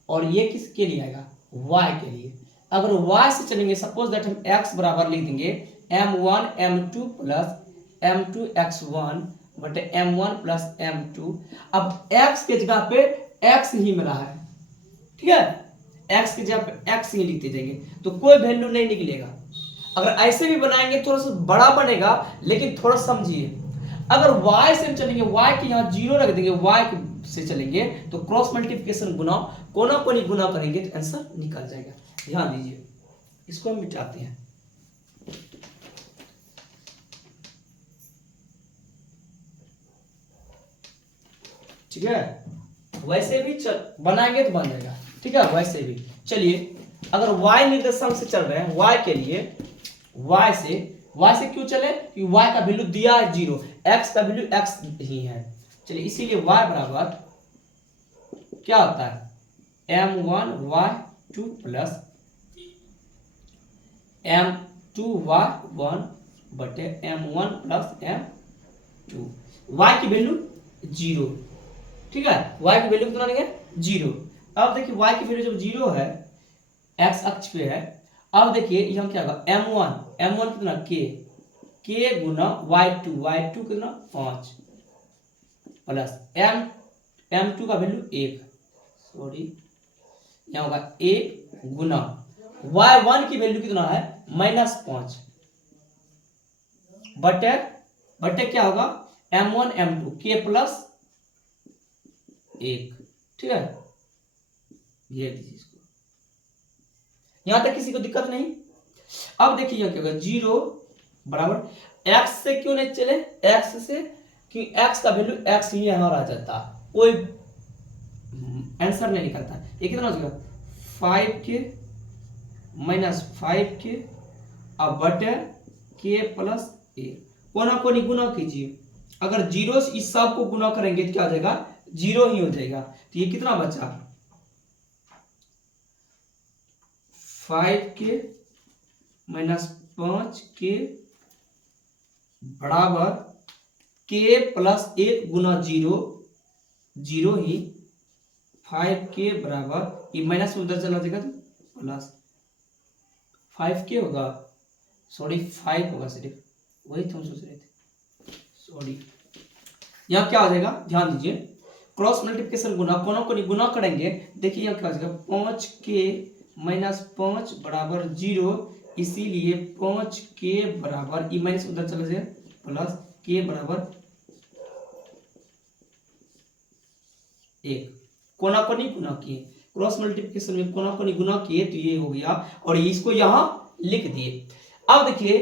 और ये किसके लिए आएगा y के लिए। अगर y से चलेंगे सपोज दैट हम x बराबर लिख देंगे m1 m2 plus m2 x1 बटे m1 प्लस m2। अब x के जगह पे x ही मिला है, ठीक है, x की जगह पे x ही लिखते जाएंगे तो कोई वैल्यू नहीं निकलेगा। अगर ऐसे भी बनाएंगे थोड़ा सा बड़ा बनेगा, लेकिन थोड़ा समझिए, अगर y से चलेंगे y के यहाँ 0 रख देंगे, y से चलेंगे तो क्रॉस मल्टीप्लिकेशन गुना कोना कोनी गुना करेंगे तो आंसर निकल जाएगा। ध्यान दीजिए, इसको हम मिटाते हैं। ठीक है, वैसे भी बनाएंगे तो बन जाएगा, ठीक है। वैसे भी चलिए, अगर y निर्देशांक से चल रहे हैं, y के लिए y से क्यों चले कि y का वैल्यू दिया है 0, x का वैल्यू x ही है। चलिए इसीलिए y बराबर क्या होता है m1 y2 plus m2 y1 बटे m1 प्लस m2। y की वैल्यू 0, ठीक है, y की वैल्यू कितना लेंगे 0। अब देखिए y की वैल्यू जब 0 है, x अक्ष पे है, अब देखिए यहाँ क्या होगा m1 कितना k गुना y2 कितना 5 प्लस m2 का वैल्यू 1, सॉरी यहाँ होगा 1 गुना y1 की वैल्यू कितना है -5 बटे क्या होगा m1 m2 k प्लस 1, ठीक है। ये दीजिए इसको, यहां तक किसी को दिक्कत नहीं। अब देखिए यहां क्या होगा 0 बराबर x से क्यों नहीं चले, x से कि x का वैल्यू x ही हमारा आ जाता, कोई आंसर नहीं निकलता। ये कितना हो जाएगा 5k -5k अब बटे k प्लस 1, कोना कोनी गुना कीजिए, अगर 0 से इस सब को गुना करेंगे तो क्या हो जाएगा 0 ही हो जाएगा। तो ये कितना बचा 5k -5k बराबर k प्लस 1 गुना 0 ही 5k बराबर ये माइनस में उधर चला जाएगा तो प्लस 5k होगा, सॉरी 5 होगा सिर्फ, वही तो हम सोच रहे थे, सॉरी। यहाँ क्या हो जाएगा ध्यान दीजिए, क्रॉस मल्टीप्लिकेशन गुना कोना कोनी गुना करेंगे, देखिए यहाँ क्या हो जाएगा 5k -5 बराबर 0, इसीलिए 5k बराबर ई माइनस उधर चला जाएगा प्लस k बराबर 1, कोना कोनी गुना किए, क्रॉस मल्टीप्लिकेशन में कोना कोनी गुना किए तो ये हो गया और इसको यहाँ लिख दिए। अब देखिए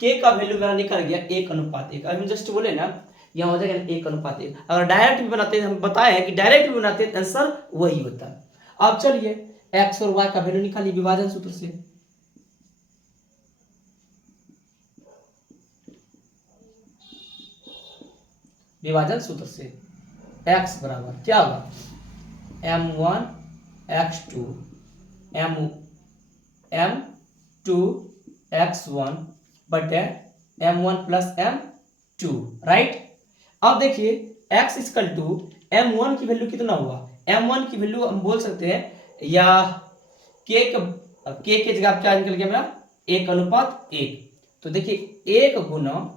के का वैल्यू मेरा निकल गया 1:1। अभी जस्ट बोले ना यहाँ हो जाएगा 1:1। अगर डायरेक्ट भी बनाते हैं, हम बताए हैं कि डायरेक्ट भी बनाते हैं आंसर वही होता है। अब चलिए एक्स और वाई का वैल्यू निकालिए विभाजन सूत्र से। विभाजन सूत्र से x बराबर क्या होगा m1 x2 m2 x1 बटे m1 प्लस m2, राइट। अब देखिए x इक्वल टू m1 की वैल्यू कितना हुआ, m1 की वैल्यू हम बोल सकते हैं या k के जगह क्या निकल गया मेरा 1:1। तो देखिए 1 गुना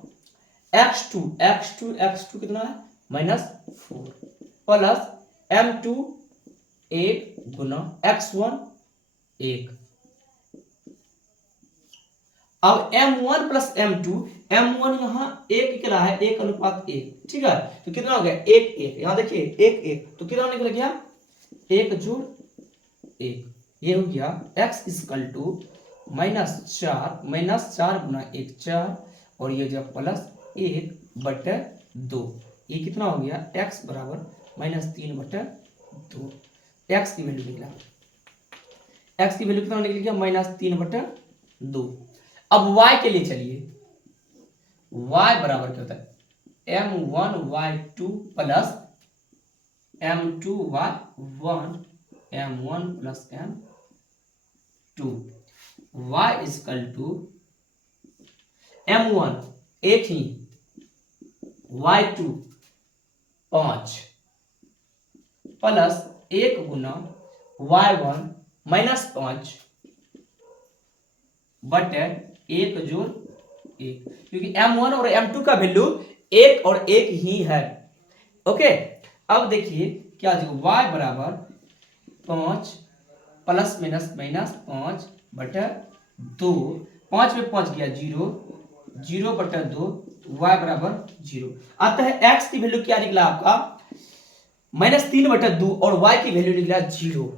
x2 कितना है -4 प्लस m2 1 गुना x1 1। अब m1 प्लस m2, m1 यहाँ 1 निकला है 1:1, ठीक है। तो कितना हो गया 1:1, यहाँ देखिए 1:1, तो कितना निकल गया 1 जोड़ 1। ये हो गया x इक्वल टू -4 गुना 1 4 और ये जो प्लस 1/2। ये कितना हो गया x बराबर -3/2। x की वैल्यू निकला, x की वैल्यू कितना निकल गया -3/2। अब y के लिए चलिए, y बराबर क्या होता है m1y2 plus m2y1 m1 plus m2। y equal to m1 एक ही y2 5 प्लस 1 गुना y1 -5 बटे 1 जोड़ 1, क्योंकि m1 और m2 का वैल्यू 1 और 1 ही है। ओके, अब देखिए क्या y बराबर 5 प्लस -5 बटे 2, 5 में 5 गया 0, 0/2, y बराबर 0। अतः x की वैल्यू क्या निकला आपका -3/2 और y की वैल्यू निकला 0।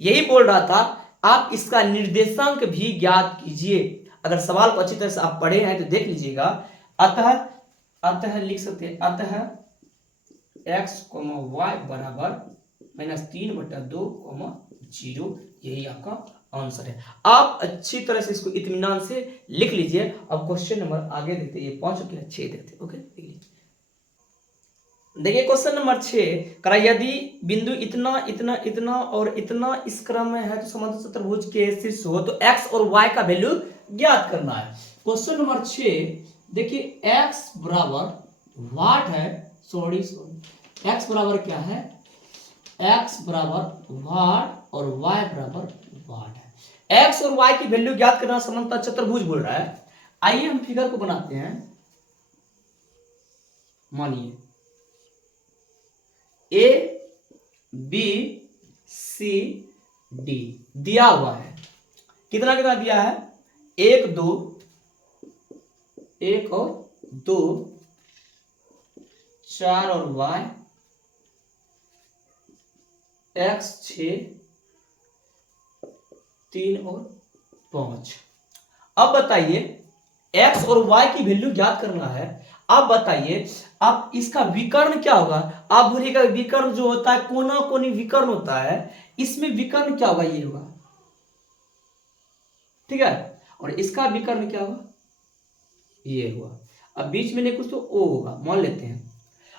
यही बोल रहा था आप इसका निर्देशांक भी ज्ञात कीजिए। अगर सवाल को अच्छी तरह से आप पढ़े हैं तो देख लीजिएगा। अतः लिख सकते हैं अतः x, y बराबर -3/2, 0। यही आपका आंसर है। आप अच्छी तरह से इसको इत्मीनान से लिख लीजिए। अब क्वेश्चन नंबर आगे देखते हैं, ये 5 हो गया 6 देखते हैं। ओके, देखिए क्वेश्चन नंबर 6 करा, यदि बिंदु इतना इतना इतना और इतना इस क्रम में है तो समांतर चतुर्भुज के शीर्ष हो तो x और y का वैल्यू ज्ञात करना है। क्वेश्चन नंबर 6 देखिए x बराबर वाट है, सॉरी x बराबर क्या है, x बराबर वाट और y बराबर वाट है। x और y की वैल्यू ज्ञात करना समांतर चतुर्भुज बोल रहा है। आइए हम फिगर को बनाते हैं। मानिए A B C D दिया हुआ है, कितना कितना दिया है 1 2 1 और 2 4 और y x 6 3 और 5। अब बताइए x और y की वैल्यू ज्ञात करना है। अब बताइए अब इसका विकर्ण क्या होगा। आप बोलिएगा विकर्ण जो होता है कोना कोनी विकर्ण होता है, इसमें विकर्ण क्या होगा, ये होगा, ठीक है। और इसका विकर्ण क्या होगा, ये हुआ। अब बीच में नहीं कुछ तो ओ होगा, मान लेते हैं।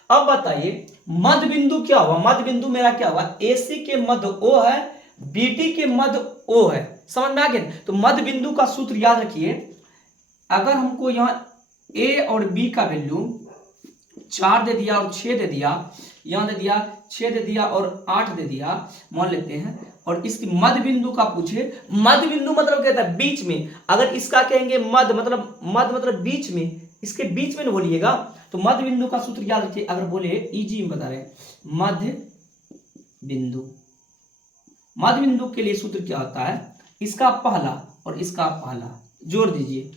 अब बताइए मध्य बिंदु क्या होगा, मध्य बिंदु मेरा क्या होगा, AC के मध्य O है, BD के मध्य O है। समझ में आ गया। तो मध्य बिंदु का सूत्र याद रखिए। अगर हमको यहाँ A और B का वैल्यू 4 दे दिया और 6 दे दिया, यहाँ दे दिया 6 दे दिया और 8 दे दिया, मान लेते हैं। और इसकी मध्य बिंदु का पूछे, मध्य बिंदु मतलब क्या होता है, बीच में। अगर इसका कहेंगे मध्य मतलब बीच में, इसके बीच में न बोलिएगा। तो मध्य बिंदु का सूत्र याद रखिए। अगर बोले इजी में बता रहे मध्य बिंदु के लिए सूत्र क्या होता है, इसका पहला और इसका पहला जोड़ दीजिए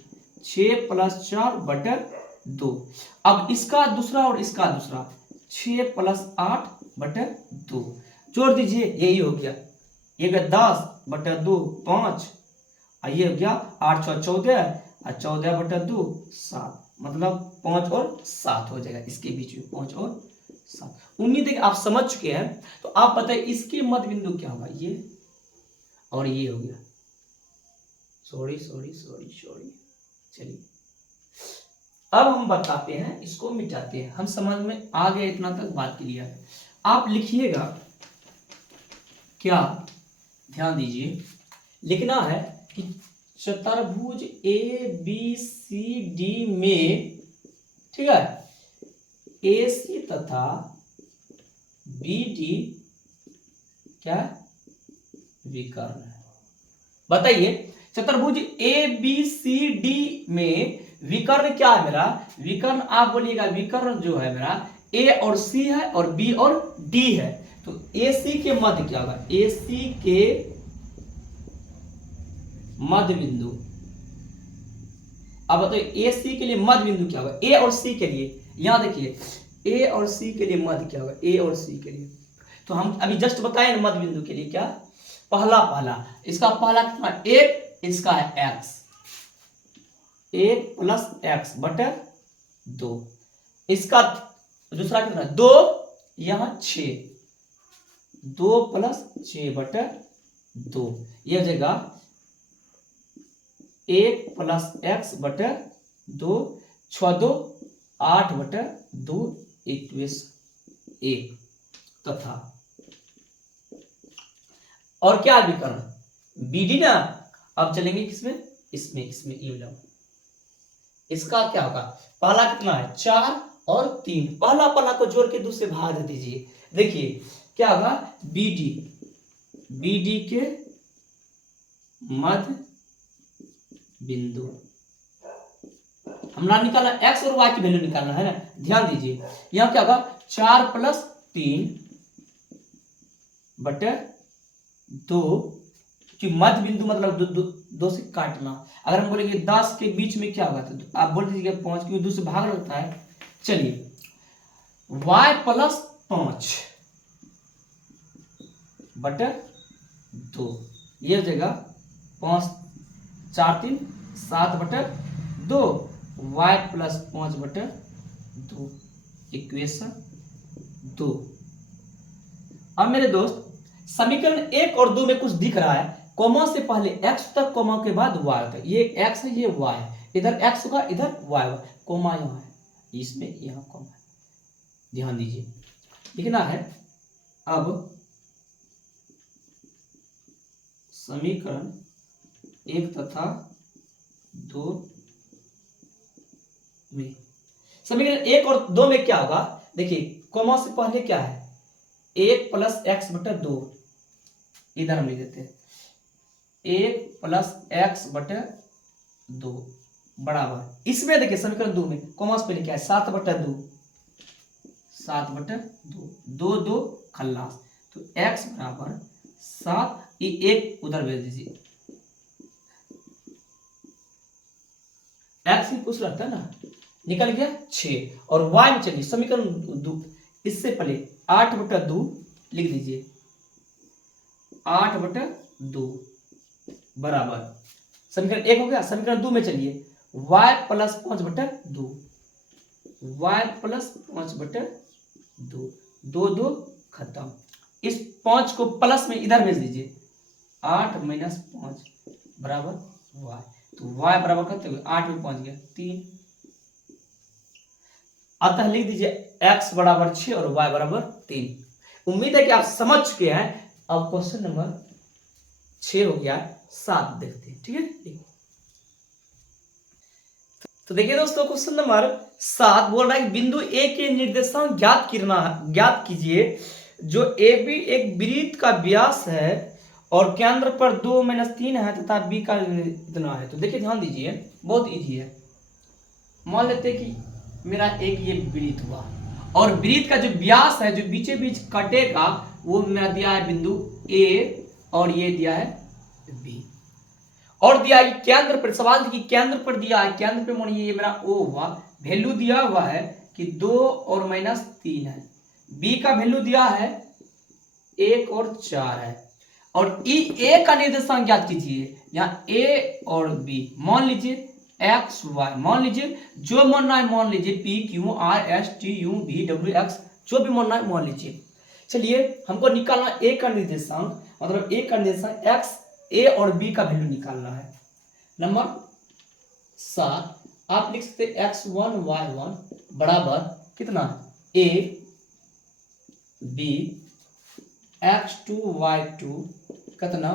6 + 4/2। अब इसका दूसरा और इसका दूसरा 6 + 8/2 जोड़ दीजिए, यही हो गया। ये 10/2 5, ये हो गया 8 × 6 = 14 और 14/2 7, मतलब 5 और 7 हो जाएगा इसके बीच में, 5 और 7। उम्मीद है कि आप समझ चुके हैं। तो आप बताइए इसके मध्य बिंदु क्या होगा, ये और ये हो गया। सॉरी। चलिए अब हम बताते हैं, इसको मिटाते हैं। हम समझ में आ गया, इतना तक बात क्लियर है। आप लिखिएगा क्या, ध्यान दीजिए, लिखना है कि चतुर्भुज ABCD में, ठीक है, AC तथा BD क्या विकर्ण है। बताइए चतुर्भुज ABCD में विकर्ण क्या है मेरा, विकर्ण आप बोलिएगा, विकर्ण जो है मेरा A और C है और B और D है। तो AC के मध्य क्या होगा, AC के मध्य बिंदु, अब बताइए AC के लिए मध्य बिंदु क्या होगा, A और C के लिए। यहां देखिए A और C के लिए मध्य क्या होगा, A और C के लिए। तो हम अभी जस्ट बताए ना मध्य बिंदु के लिए क्या, पहला इसका पहला कितना 1, इसका है x, 1 + x/2। इसका दूसरा कितना 2, यहां 6, 2 + 6/2। यह जगह 1 + x/2, 6 × 8/2 इक्वेशन 1 तथा, और क्या विकर्ण BD ना। अब चलेंगे किसमें, इसमें ये वाला, इसका क्या होगा, पहला कितना है 4 और 3, पहला को जोड़ के दूसरे भाग दे दीजिए। देखिए क्या होगा, BD के मध्य बिंदु हमने निकाला, x और y की वैल्यू निकालना है ना। ध्यान दीजिए यहां क्या होगा, 4 + 3/2 कि मध्य बिंदु मतलब 2 से काटना। अगर हम बोलेंगे 10 के बीच में क्या होगा, तो आप बोल दीजिएगा 5, क्योंकि 2 से भाग लगता है। चलिए y + 5/2, ये जगह 5 4 3 7/2, y + 5/2 इक्वेशन 2। अब मेरे दोस्त समीकरण 1 और 2 में कुछ दिख रहा है, कोमा से पहले x तक, कोमा के बाद y तक। ये x है, ये y है, इधर x होगा, इधर y होगा, कोमा यहाँ है, इसमें यहाँ कोमा है। ध्यान दीजिए लिखना है अब समीकरण 1 तथा 2 में, समीकरण 1 और 2 में क्या होगा, देखिए कोमा से पहले क्या है, 1 + x/2, इधर हम लिख देते हैं 1 + x/2 बराबर, इसमें देखिए समीकरण 2 में कोमा से पहले क्या है 7/2, 2 2 खल्लास, तो x = 7, ये 1 उधर भेज दीजिए, x ही पूछ रहा था ना, निकल गया 6। और y में चलिए समीकरण 2, इससे पहले 8/2 लिख दीजिए, 8/2 बराबर, समीकरण 1 हो गया। समीकरण 2 में चलिए y + 5/2, y + 5/2, 2 2 खत्म। इस 5 को प्लस में इधर भेज दीजिए, 8 - 5 बराबर y, तो y बराबर करते हुए 8 में 5 गया 3। अतः लिख दीजिए x = 6 और y = 3। उम्मीद है कि आप समझ चुके हैं। अब क्वेश्चन नंबर 6 हो गया, 7 देखते हैं, ठीक है। तो देखिए दोस्तों क्वेश्चन नंबर 7 बोल रहा है बिंदु A के निर्देशांक ज्ञात कीजिए, जो AB एक वृत्त का व्यास है और केंद्र पर 2 - 3 है तथा B का इतना है। तो देखिए ध्यान दीजिए, बहुत इजी है। मान लेते हैं कि मेरा एक ये वृत्त हुआ और वृत्त का जो व्यास है, जो बीचे बीच कटेगा, वो मेरा दिया है बिंदु A और ये दिया है B, और दिया है केंद्र पर, सवाल कि केंद्र पर दिया है, केंद्र पे मानिए ये मेरा O हुआ, वैल्यू दिया हुआ है कि 2 और -3 है, B का वैल्यू दिया है 1 और 4 है, और A का निर्देशांक ज्ञात कीजिए। यहाँ A और B मान लीजिए एक्स वाई, मान लीजिए जो मानना है मान लीजिए, P Q R S T U V W x, जो भी मानना है मान लीजिए। चलिए हमको निकालना ए का निर्देशांक, मतलब ए का निर्देशांक एक्स, ए और बी का वैल्यू निकालना है। नंबर 7 आप लिख सकते एक्स वन वाई वन बराबर कितना, A B X two Y two कितना,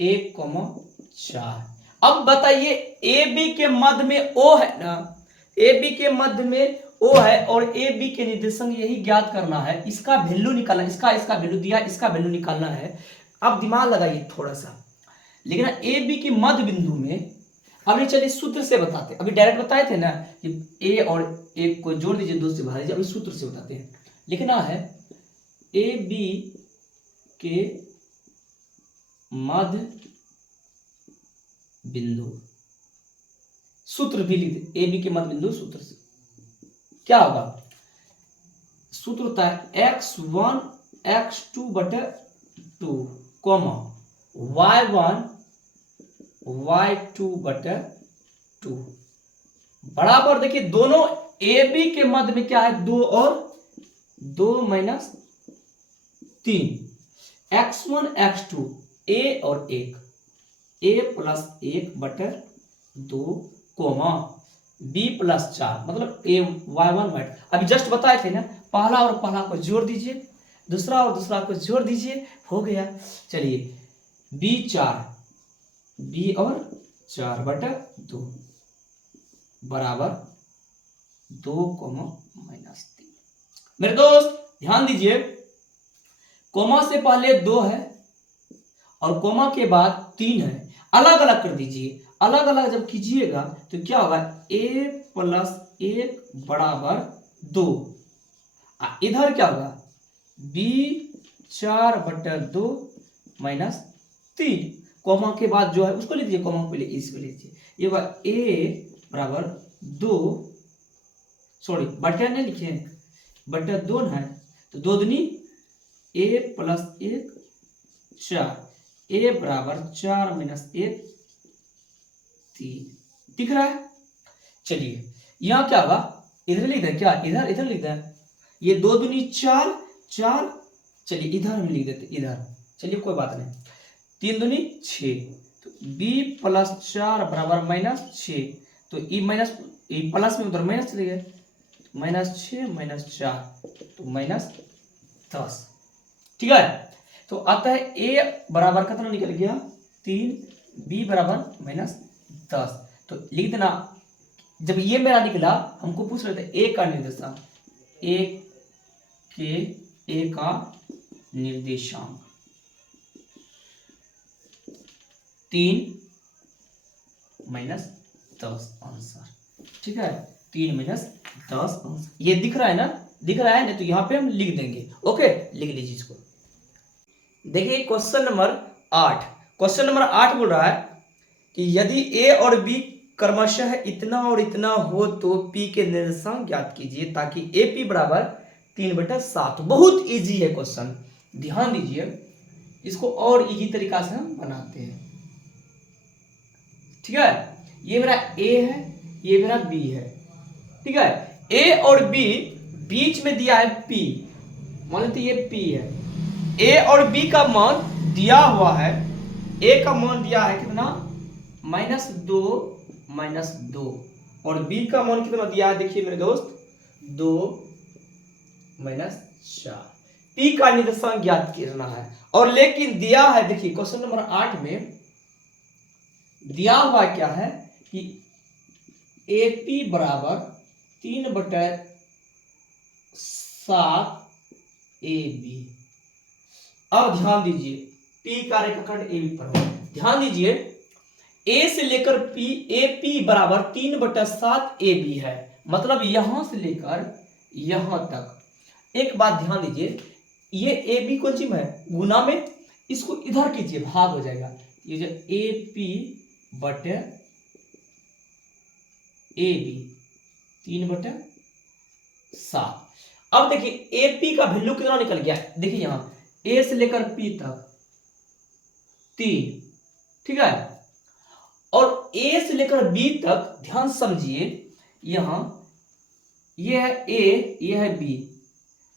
1,4। अब बताइए ए बी के मध्य में ओ है ना, ए बी के मध्य में ओ है और ए बी के निर्देशांक यही ज्ञात करना है, इसका वैल्यू निकालना, इसका वैल्यू दिया, इसका वैल्यू निकालना है। अब दिमाग लगाइए थोड़ा सा, लेकिन ए बी की मध्य बिंदु में अभी चलिए सूत्र से बताते हैं, अभी डायरेक्ट बताए थे ना कि ए और ए को जोड़ दीजिए, 2 से भाग दीजिए, अभी सूत्र से बताते हैं। लिखना है ए बी के मध्य बिंदु, सूत्र भी लिख दे, ए बी के मध्य बिंदु सूत्र से क्या होगा, सूत्र होता है x1 x2 बटे 2 कॉमा y1 y2 बटे 2 बराबर, देखिए दोनों ए बी के मध्य में क्या है, 2 और 2 माइनस 3, x1 x2 ए और 1, ए प्लस 1 बटे 2 कोमा बी प्लस 4, मतलब ए y1 y2। अभी जस्ट बताए थे ना, पहला और पहला को जोड़ दीजिए, दूसरा और दूसरा को जोड़ दीजिए, हो गया। चलिए बी और 4 बटे 2 बराबर 2 माइनस 3। मेरे दोस्त ध्यान दीजिए, कोमा से पहले 2 है और कोमा के बाद 3 है, अलग अलग कर दीजिए, अलग अलग जब कीजिएगा तो क्या होगा, a प्लस 1 बराबर 2, इधर क्या होगा b 4 बटे 2 माइनस 3, कोमा के बाद जो है उसको ले लीजिए, कोमा पहले इसको लीजिए, ये होगा a बराबर 2, सॉरी बटे नहीं लिखे, बटे 2 है तो 2 दूनी a प्लस 1 4, a बराबर 4 माइनस 1 3, दिख रहा है। चलिए यहां क्या होगा, इधर लिख दें क्या, इधर लिख दें, ये 2 दूनी 4 4, चलिए इधर हम लिख देते इधर, चलिए कोई बात नहीं, 3 दूनी 6, तो b प्लस 4 बराबर माइनस 6, तो ई माइनस ई प्लस में उधर माइनस चले गए, माइनस 6 माइनस 4 तो माइनस 10, ठीक है। तो आता है a बराबर कितना निकल गया 3, b बराबर माइनस 10, तो लिख देना, जब ये मेरा निकला हमको पूछ रहे थे a का निर्देशांक, a का निर्देशांक 3 माइनस 10 आंसर, ठीक है, 3 माइनस 10 आंसर, ये दिख रहा है ना, दिख रहा है ना, तो यहां पे हम लिख देंगे, ओके लिख लीजिए इसको। देखिए क्वेश्चन नंबर 8, क्वेश्चन नंबर 8 बोल रहा है कि यदि a और b क्रमशः इतना और इतना हो तो p के निर्देशांक ज्ञात कीजिए ताकि AP बराबर 3/7। बहुत इजी है क्वेश्चन, ध्यान दीजिए, इसको और इजी तरीका से हम बनाते हैं, ठीक है। ये मेरा a है, ये मेरा b है, ठीक है, a और b बीच में दिया है p, मान लेते ये p है, a और b का मान दिया हुआ है, a का मान दिया है कितना -2 और b का मान कितना दिया है, देखिए मेरे दोस्त 2 -4, p का निर्देशांक ज्ञात करना है, और लेकिन दिया है, देखिए क्वेश्चन नंबर 8 में दिया हुआ क्या है कि AP बराबर 3/7 AB। अब ध्यान दीजिए, P का रेखाखंड AB पर, ध्यान दीजिए A से लेकर P, AP बराबर 3/7 AB है, मतलब यहां से लेकर यहां तक। एक बात ध्यान दीजिए, ये AB कौन सी है, गुना में, इसको इधर कीजिए भाग हो जाएगा, ये जो AP बटे AB 3/7। अब देखिए AP का वैल्यू कितना निकल गया, देखिए यहां A से लेकर P तक 3, ठीक है, और ए से लेकर बी तक ध्यान समझिए, यहां ये है ए, ये है बी,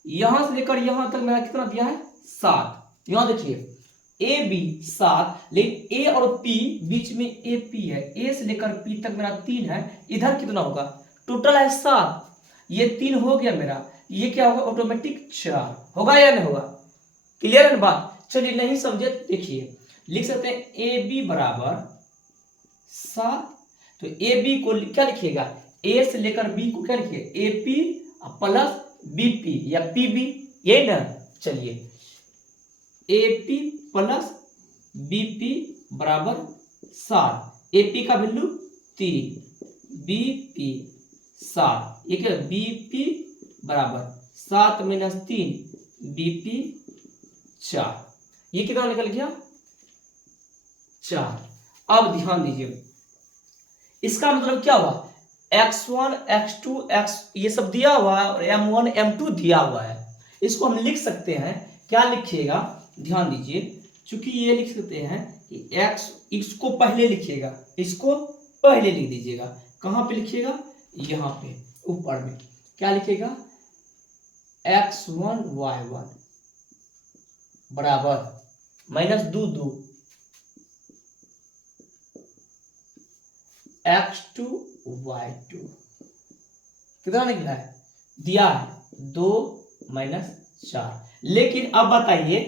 यहां से लेकर यहां तक मेरा कितना दिया है 7। यहां देखिए ए बी 7, लेकिन ए और पी बीच में ए पी है, ए से लेकर पी तक मेरा 3 है, इधर कितना होगा टोटल है 7, ये 3 हो गया मेरा, ये क्या होगा ऑटोमेटिक 4 होगा या नहीं होगा? क्लियर है ना बात? चलिए नहीं समझे देखिए लिख सकते हैं ए बी बराबर 7। तो ए बी को क्या लिखिएगा, ए से लेकर बी को क्या लिखिए A P plus B P या पी बी, यही ना। चलिए A P plus B P बराबर 7, ए पी का वैल्यू 3, बी पी 7, ये क्या बी पी बराबर 7 माइनस 3 बी पी 4, ये कितना निकल गया 4। अब ध्यान दीजिए इसका मतलब क्या हुआ, x1 x2 x ये सब दिया हुआ है और m1 m2 दिया हुआ है, इसको हम लिख सकते हैं, क्या लिखिएगा ध्यान दीजिए, चूंकि ये लिख सकते हैं कि x, इसको पहले लिखिएगा, इसको पहले लिख दीजिएगा, कहां पे लिखिएगा यहां पे ऊपर में, क्या लिखिएगा x1 y1 बराबर माइनस 2 x2 y2 कितना निकला है दिया है 2 माइनस 4। लेकिन अब बताइए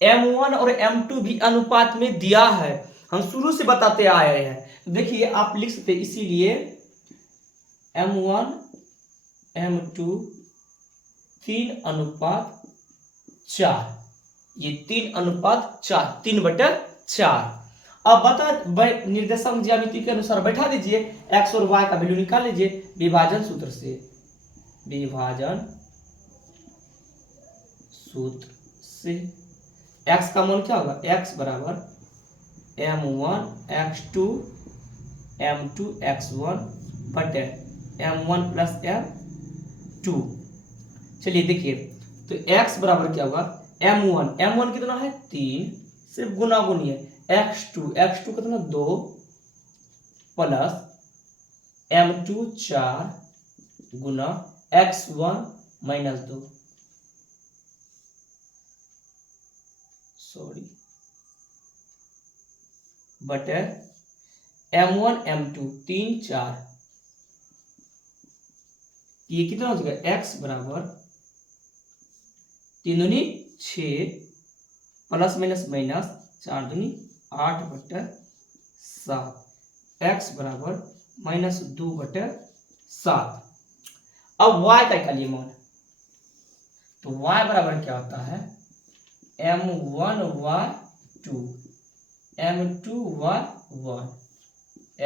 m1 और m2 भी अनुपात में दिया है, हम शुरू से बताते आए हैं। देखिए आप लिख सकते इसीलिए m1 m2 3:4, ये 3:4 3/4। अब बता निर्देशांक ज्यामिति के अनुसार बैठा दीजिए, x और y का वैल्यू निकाल लीजिए विभाजन सूत्र से, विभाजन सूत्र से x का मान क्या होगा, x बराबर m1 x2 m2 x1 बटे m1 प्लस m2। चलिए देखिए तो x बराबर क्या होगा m1 कितना है 3, सिर्फ गुना गुनी है, x2 कितना 2 प्लस m2 4 गुना x1 माइनस 2, सॉरी बटे m1 m2 3 4, ये कितना हो जाएगा x बराबर 3 दूनी 6 प्लस माइनस माइनस 4 दूनी 8/7, x बराबर माइनस 2/7। अब y का निकालिए मान, तो y बराबर क्या होता है m1 y2 m2 y1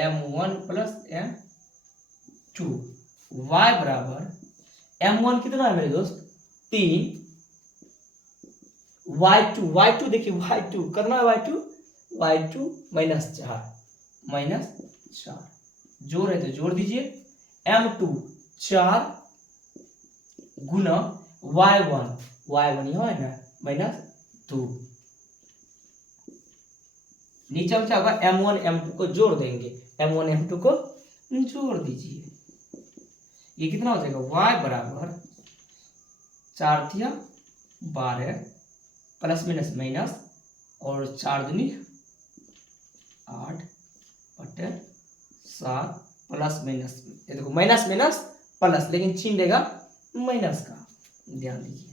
m1 plus m2, y बराबर m1 कितना है मेरे दोस्त 3, y2 देखिए y2 करना है y2 -4 जोड़ है तो जोड़ दीजिए, m2 4 गुना y1 यहां है ना -2, नीचे में क्या होगा m1 m2 को जोड़ देंगे, m1 m2 को जोड़ दीजिए, ये कितना हो जाएगा y बराबर 4 थिया 12 प्लस माइनस माइनस और 4 दूनी 8/7 प्लस माइनस, ये देखो माइनस माइनस प्लस, लेकिन छीन देगा माइनस का, ध्यान दीजिए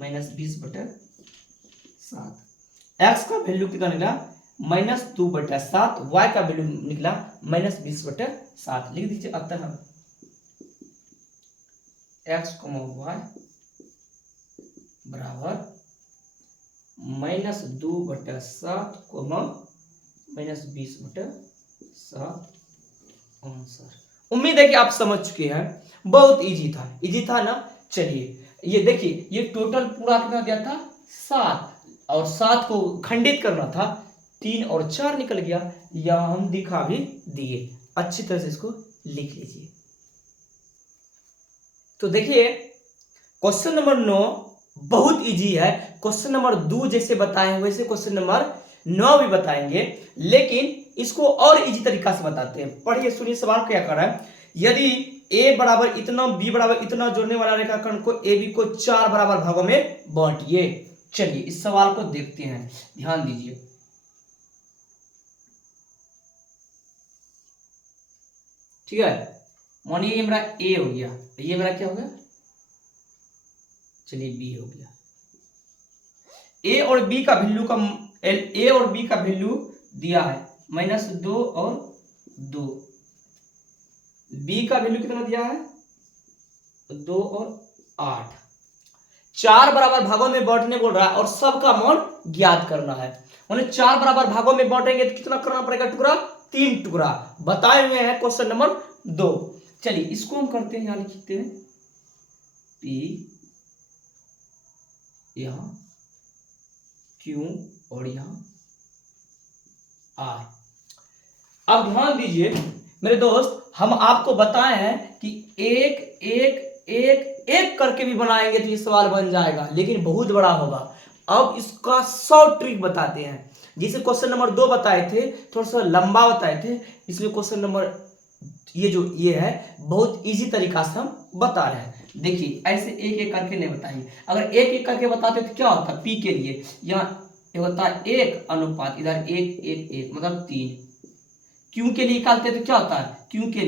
-20/7। x का वैल्यू कितना निकला -2/7, y का वैल्यू निकला -20/7। लिख दीजिए अतः x, y बराबर -2/7 -20/7 आंसर। उम्मीद है कि आप समझ चुके हैं, बहुत इजी था ना। चलिए ये देखिए ये टोटल पूरा कितना दिया था 7, और 7 को खंडित करना था, 3 और 4 निकल गया, यह हम दिखा भी दिए, अच्छी तरह से इसको लिख लीजिए। तो देखिए क्वेश्चन नंबर 9 बहुत इजी है, क्वेश्चन नंबर 2 जैसे बताए वैसे क्वेश्चन नंबर 9 भी बताएंगे, लेकिन इसको और इजी तरीका से बताते हैं। पढ़िए, सुनिए सवाल क्या कर रहा है। यदि a बराबर इतना, b बराबर इतना जोड़ने वाला रेखाखंड को ab को 4 बराबर भागों में बांटिए। चलिए इस सवाल को देखते हैं, ध्यान दीजिए। ठीक है, मानिए ये मेरा a हो गया, ये मेरा क्या हो गया, चलिए b हो गया। a और b का वैल्यू का a और b का वैल्यू दिया है -2 और 2। b का वैल्यू कितना दिया है, 2 और 8। 4 बराबर भागों में बांटने बोल रहा है और सबका मान ज्ञात करना है। उन्हें 4 बराबर भागों में बांटेंगे तो कितना करना पड़ेगा टुकड़ा, 3 टुकड़ा बताए हुए हैं क्वेश्चन नंबर 2। चलिए इसको हम करते हैं, यहां लिखते हैं p, यहां q और यहां r। अब ध्यान दीजिए मेरे दोस्त, हम आपको बताए हैं कि एक एक एक एक करके भी बनाएंगे तो ये सवाल बन जाएगा, लेकिन बहुत बड़ा होगा। अब इसका 100 ट्रिक बताते हैं। जैसे क्वेश्चन नंबर 2 बताए थे, थोड़ा सा लंबा बताए थे, इसलिए क्वेश्चन नंबर ये है बहुत इजी तरीका से हम बता रहे हैं। देखिए ऐसे एक एक करके नहीं बताएंगे। अगर एक एक करके बताते तो क्या होता, पी के लिए यहाँ होता है 1 अनुपात, इधर 1 1 1 मतलब 3। क्यू के लिए निकालते तो क्या होता है, क्यू के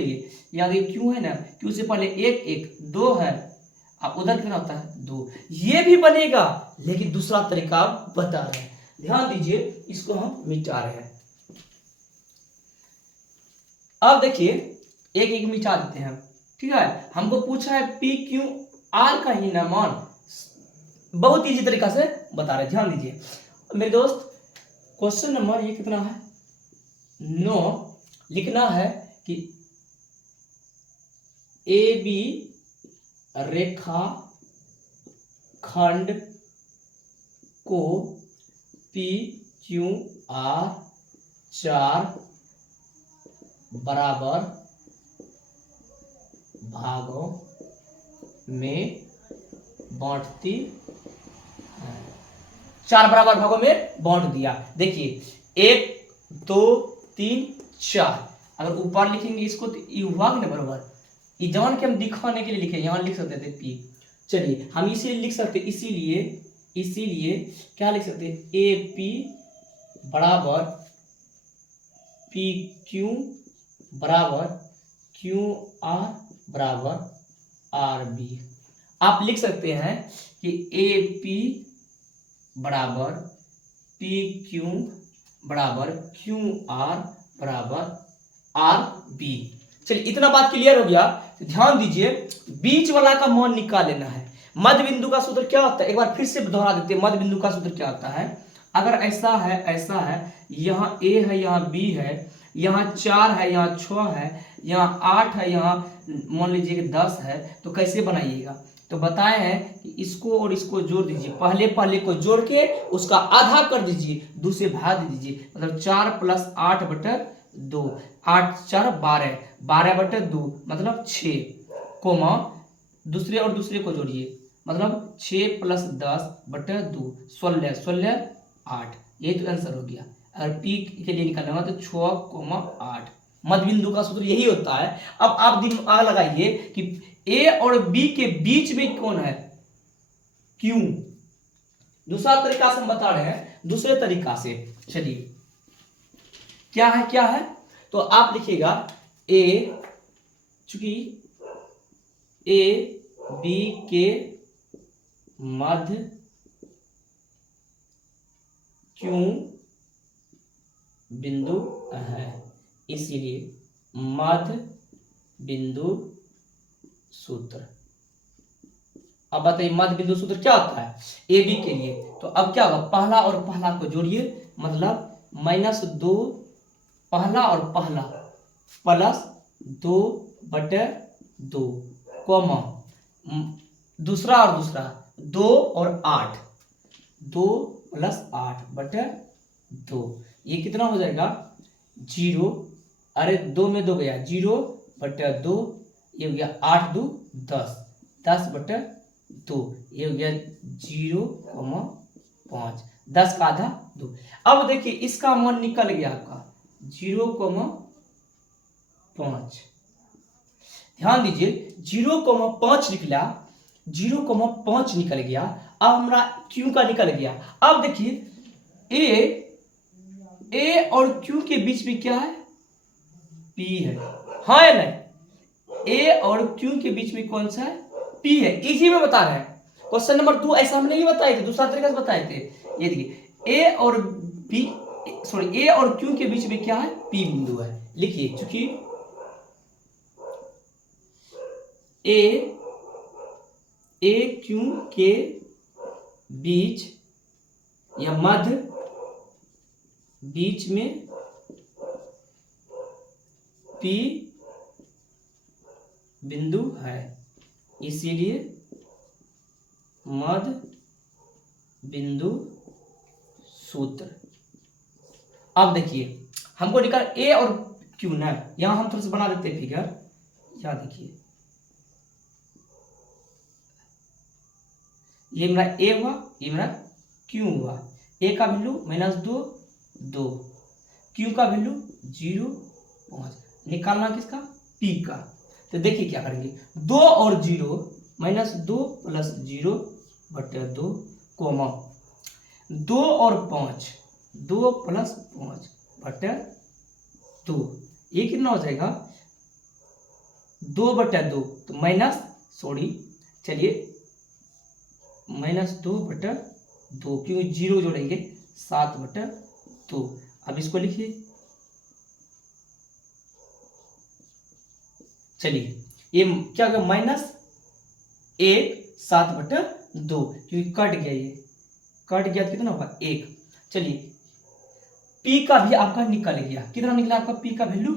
लिए यहाँ देखिए क्यू है ना, क्यू से पहले 1 1 2 है, अब उधर कितना होता है 2। ये भी बनेगा, लेकिन दूसरा तरीका आप बता रहे हैं। ध्यान दीजिए, इसको हम मिटा रहे हैं। अब देखिए एक एक मिटा देते हैं। ठीक है, हमको पूछा है पी क्यू आर का ही ना मान, बहुत इजी तरीका से बता रहे हैं। ध्यान दीजिए मेरे दोस्त, क्वेश्चन नंबर ये कितना है 9, लिखना है कि ए बी रेखा खंड को पी क्यू आर 4 बराबर भागों में बांटती है। 4 बराबर भागों में बांट दिया। देखिए 1 2 3 4, अगर ऊपर लिखेंगे इसको तो ये हुआ कि ना बराबर, ये जान के हम दिखाने के लिए लिखे, यहां लिख सकते थे पी। चलिए हम इसीलिए लिख सकते, इसीलिए क्या लिख सकते, ए पी बराबर पी क्यू बराबर क्यू आर बराबर आर बी। आप लिख सकते हैं कि ए पी बराबर पी क्यू बराबर क्यू आर बराबर आर बी। चलिए इतना बात क्लियर हो गया। तो ध्यान दीजिए, बीच वाला का मान निकाल लेना है। मध्य बिंदु का सूत्र क्या होता है, एक बार फिर से दोहरा देते हैं। मध्य बिंदु का सूत्र क्या होता है, अगर ऐसा है, यहाँ ए है, यहाँ बी है, यहाँ 4 है, यहाँ 6 है, यहाँ 8 है, यहाँ मान लीजिए 10 है, तो कैसे बनाइएगा। तो बताए हैं कि इसको और इसको जोड़ दीजिए, पहले को जोड़ के उसका आधा कर दीजिए, 2 से भाग दीजिए, मतलब 4 + 8 बटा 2, 8 4 12, 12 बटा 2 मतलब 6, कोमा दूसरे और दूसरे को जोड़िए, मतलब 6 + 10 बटा 2 16, 16 8। ये तो आंसर हो गया। अगर पी के लिए निकालना होगा तो 6,8। मध्य बिंदु का सूत्र यही होता है। अब आप दिमाग लगाइए कि ए और बी के बीच में कौन है, क्यू। दूसरा तरीका से हम बता रहे हैं, दूसरे तरीका से। चलिए क्या है तो आप लिखिएगा ए, चूंकि ए बी के मध्य क्यू बिंदु है, इसीलिए मध्य बिंदु सूत्र। अब बताइए मध्य बिंदु सूत्र क्या होता है ए बी के लिए। तो अब क्या होगा, पहला और पहला को जोड़िए, मतलब -2 पहला और पहला +2 बटे 2, कोमा दूसरा और दूसरा 2 और 8, 2 + 8 बटे 2, ये कितना हो जाएगा 0, अरे 2 में 2 गया, 0 बटे 2, ये हो गया 8 2 10, 10 बटे 2, ये हो गया 0,5, 10 का आधा 2। अब देखिए इसका मान निकल गया आपका 0,5। ध्यान दीजिए 0,5 निकला, 0,5 निकल गया। अब हमारा क्यू का निकल गया। अब देखिए ए और क्यू के बीच में क्या है, पी है, हाँ या नहीं? ए और क्यू के बीच में कौन सा है, पी है। इसी में बता रहे हैं। क्वेश्चन नंबर 2 ऐसा हम नहीं बताए थे, दूसरा तरीका से बताए थे। ये देखिए ए और क्यू के बीच में क्या है, पी बिंदु है। लिखिए चूंकि ए क्यू के बीच या मध्य बीच में पी बिंदु है, इसीलिए मध्य बिंदु सूत्र। अब देखिए हमको निकाल ए और क्यू ना, यहां हम थोड़ा सा बना देते हैं फिगर। क्या देखिए ये मेरा ए हुआ, ये मेरा क्यू हुआ। ए का वैल्यू -2, 2। क्यू का वैल्यू 0,5। निकालना किसका, पी का। तो देखिए क्या करेंगे, 2 और 0 -2 + 0/2 कोमा 2 और 5 2 + 5/2। ये कितना हो जाएगा 2/2। तो चलिए -2/2 क्योंकि 0 जोड़ेंगे 7/2। अब इसको लिखिए। चलिए ये क्या होगा -1 7/2 क्योंकि कट गया, ये कट गया तो कितना होगा 1। चलिए पी का भी आपका निकल गया, कितना निकला आपका पी का वैल्यू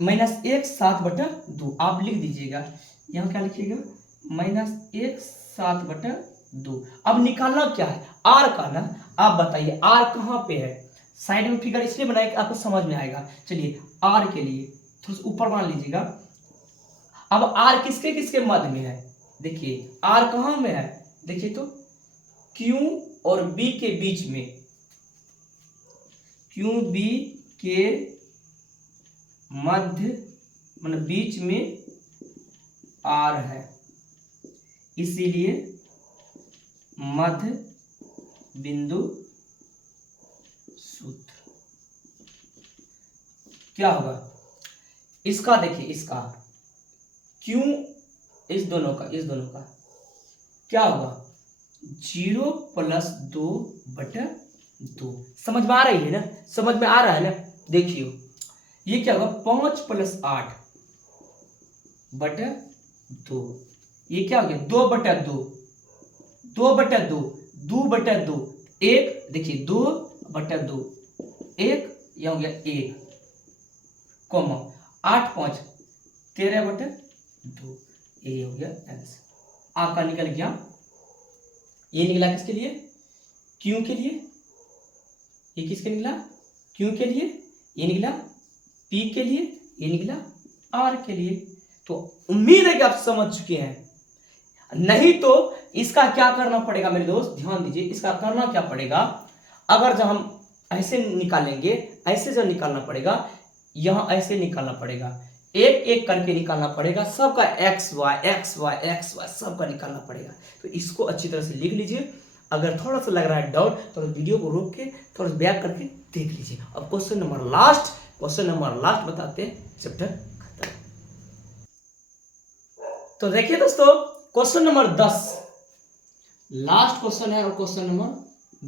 -1 7/2। आप लिख दीजिएगा, यहां क्या लिखिएगा -1 7/2। अब निकालना क्या है, आर का ना। आप बताइए आर कहां पे है, साइड में फिगर इसलिए बनाया कि आपको समझ में आएगा। चलिए आर के लिए थोड़ा सा ऊपर बना लीजिएगा। अब आर किसके किसके मध्य में है, देखिए आर कहां में है, देखिए तो क्यू और बी के बीच में, क्यू बी के मध्य मतलब बीच में आर है, इसीलिए मध्य बिंदु सूत्र। क्या होगा इसका, देखिए इसका क्यू इस दोनों का क्या होगा 0 + 2/2। समझ में आ रही है ना, समझ में आ रहा है ना। देखिए ये क्या होगा 5 + 8/2। ये क्या हो गया 2/2 2/2 1। देखिए 2/2 1, यह हो गया 1 कोमा 8 5 13/2। ये हो गया आंसर आपका निकल गया। ये निकला किसके लिए, क्यू के लिए। ये किसके निकला, क्यू के लिए। ये निकला पी के लिए, ये निकला आर के लिए। तो उम्मीद है कि आप समझ चुके हैं, नहीं तो इसका क्या करना पड़ेगा मेरे दोस्त, ध्यान दीजिए। इसका करना क्या पड़ेगा, अगर जब हम ऐसे निकालेंगे, ऐसे जब निकालना पड़ेगा, यहां ऐसे निकालना पड़ेगा, एक एक करके निकालना पड़ेगा, सबका एक्स वाई सबका निकालना पड़ेगा। तो इसको अच्छी तरह से लिख लीजिए। अगर थोड़ा सा लग रहा है डाउट तो वीडियो को रोक के थोड़ा सा बैक करके देख लीजिए। अब क्वेश्चन नंबर लास्ट बताते हैं, चैप्टर खत्म। तो देखिए दोस्तों क्वेश्चन नंबर 10 लास्ट क्वेश्चन है, और क्वेश्चन नंबर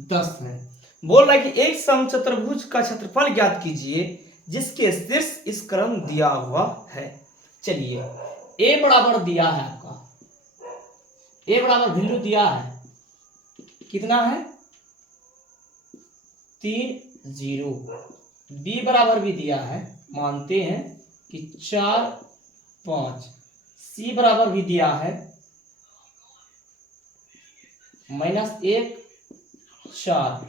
10 है। बोल रहा है कि एक समचतुर्भुज का क्षेत्रफल ज्ञात कीजिए जिसके शीर्ष इस क्रम दिया हुआ है। चलिए ए बराबर दिया है आपका, ए बराबर वैल्यू दिया है, कितना है 3 0। बी बराबर भी दिया है, मानते हैं कि 4 5। सी बराबर भी दिया है -1 4,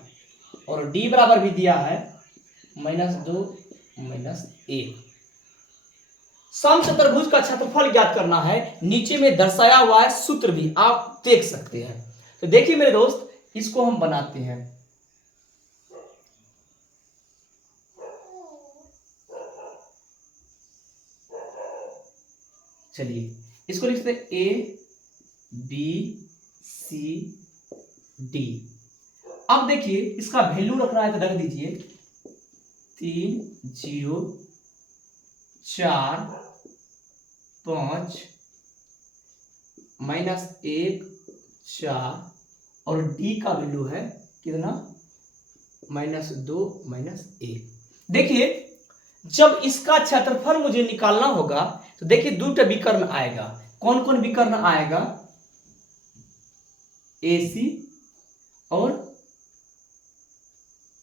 और डी बराबर भी दिया है -2 -1। समचतुर्भुज का क्षेत्रफल ज्ञात करना है, नीचे में दर्शाया हुआ है सूत्र भी आप देख सकते हैं। तो देखिए मेरे दोस्त इसको हम बनाते हैं। चलिए इसको लिखते हैं ए बी सी डी। अब देखिए इसका वैल्यू रखना है तो रख दीजिए 3 0 4 5 -1 4 और डी का वैल्यू है कितना -2 -1। देखिए जब इसका क्षेत्रफल मुझे निकालना होगा तो देखिए दो विकर्ण आएगा। कौन कौन विकर्ण आएगा? AC और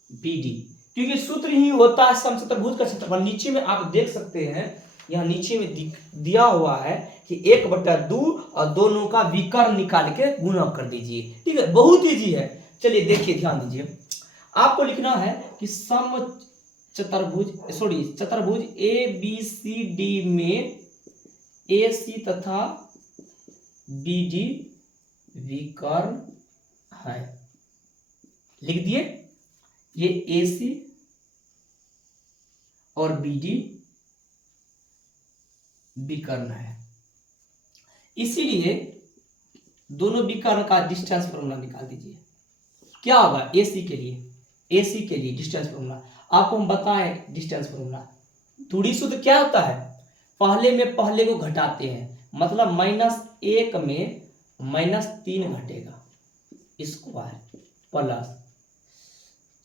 BD, क्योंकि सूत्र ही होता है समचतुर्भुज का क्षेत्रफल। नीचे में आप देख सकते हैं, यहाँ नीचे में दिया हुआ है कि 1/2 और दोनों का विकर्ण निकाल के गुणा कर दीजिए। ठीक है, बहुत इजी है। चलिए देखिए ध्यान दीजिए, आपको लिखना है कि चतुर्भुज ABCD में AC तथा BD विकर्ण है। लिख दिए, ये AC और BD विकर्ण है, इसीलिए दोनों विकर्ण का डिस्टेंस फॉर्मूला निकाल दीजिए। क्या होगा AC के लिए डिस्टेंस फॉर्मूला आपको हम बताएं। डिस्टेंस फॉर्मूला दूरी सूत्र क्या होता है? पहले में पहले को घटाते हैं, मतलब -1 में -3 घटेगा स्क्वायर, प्लस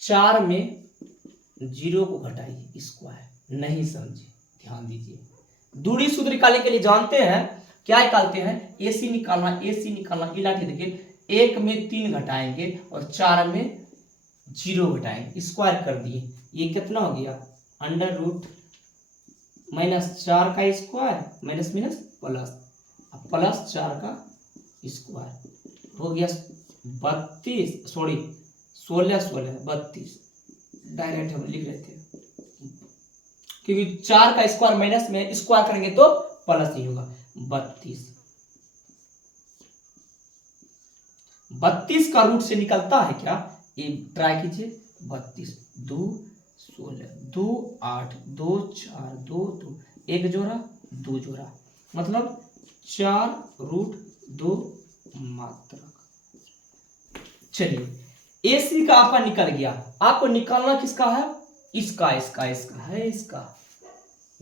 4 में 0 को घटाइए स्क्वायर। नहीं समझे, ध्यान दीजिए। दूरी सूत्र निकालने के लिए जानते हैं क्या निकालते हैं? AC निकालना देखिए 1 में 3 घटाएंगे और 4 में 0 घटाएंगे, स्क्वायर कर दिए। ये कितना हो गया? √-4 का स्क्वायर माइनस प्लस 4 का स्क्वायर हो गया 32। डायरेक्ट हम लिख रहे थे, क्योंकि 4 का स्क्वायर माइनस में स्क्वायर करेंगे तो प्लस ही होगा। 32 का रूट से निकलता है क्या? ये ट्राई कीजिए। 32 2 16 2 8 2 4 2 2 1 जोड़ा 2 जोड़ा, मतलब 4√2 मात्रक। चलिए AC का आपका निकल गया। आपको निकालना किसका है? इसका है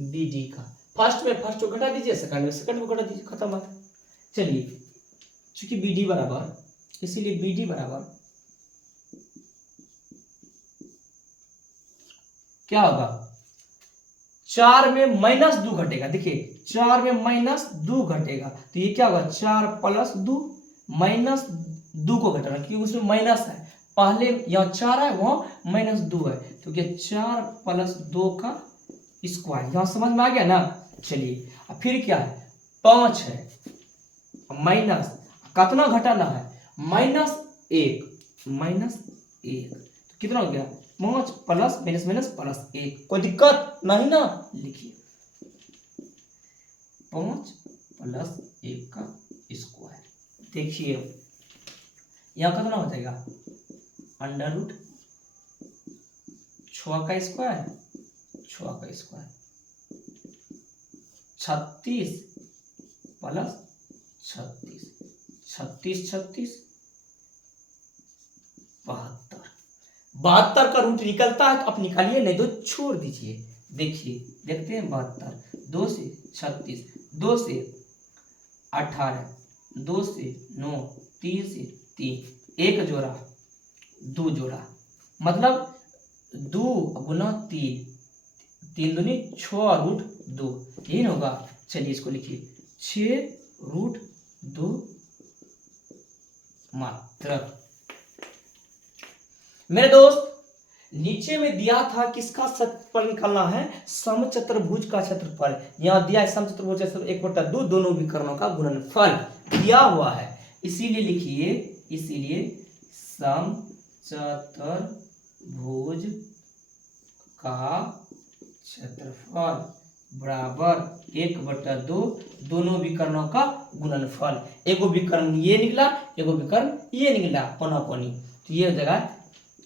BD का। फर्स्ट को घटा दीजिए, सेकंड को घटा दीजिए, खत्म बात। चलिए चूंकि BD बराबर, इसीलिए BD बराबर क्या होगा? 4 में -2 घटेगा। देखिए 4 में -2 घटेगा तो ये क्या होगा? 4 + 2 -2 को घटाना, क्योंकि उसमें माइनस है। पहले यहाँ 4 है, वहां -2 है, तो क्या 4 + 2 का स्क्वायर। यहां समझ में आ गया ना? चलिए अब फिर क्या है? 5 है, माइनस कितना घटाना है? -1 तो कितना हो गया? 5 प्लस +1। कोई दिक्कत नहीं ना? लिखिए 5 + 1 का स्क्वायर। देखिए यहाँ कितना हो जाएगा? √6 का स्क्वायर 36 + 36 36 72 का रूट निकलता है तो आप निकालिए, नहीं तो छोड़ दीजिए। देखिए देखते हैं 72 2 से 36 2 से 18 2 से 9 3 से 3 1 जोड़ा 2 जोड़ा, मतलब 2 × 3 3 दूनी 6√2, यही ना होगा? चलिए इसको लिखिए 6√2 मात्रक। मेरे दोस्त नीचे में दिया था किसका क्षेत्रफल निकालना है? समचतुर्भुज का क्षेत्रफल। यहाँ दिया है समचतुर्भुज का क्षेत्रफल 1/2 दोनों विकर्णों का गुणनफल दिया हुआ है, इसीलिए लिखिए समचतुर्भुज का क्षेत्रफल बराबर 1/2 दोनों विकर्णों का गुणनफल। एगो विकर्ण ये निकला, एगो विकर्ण ये निकला, पौना पौनी। तो ये हो जाएगा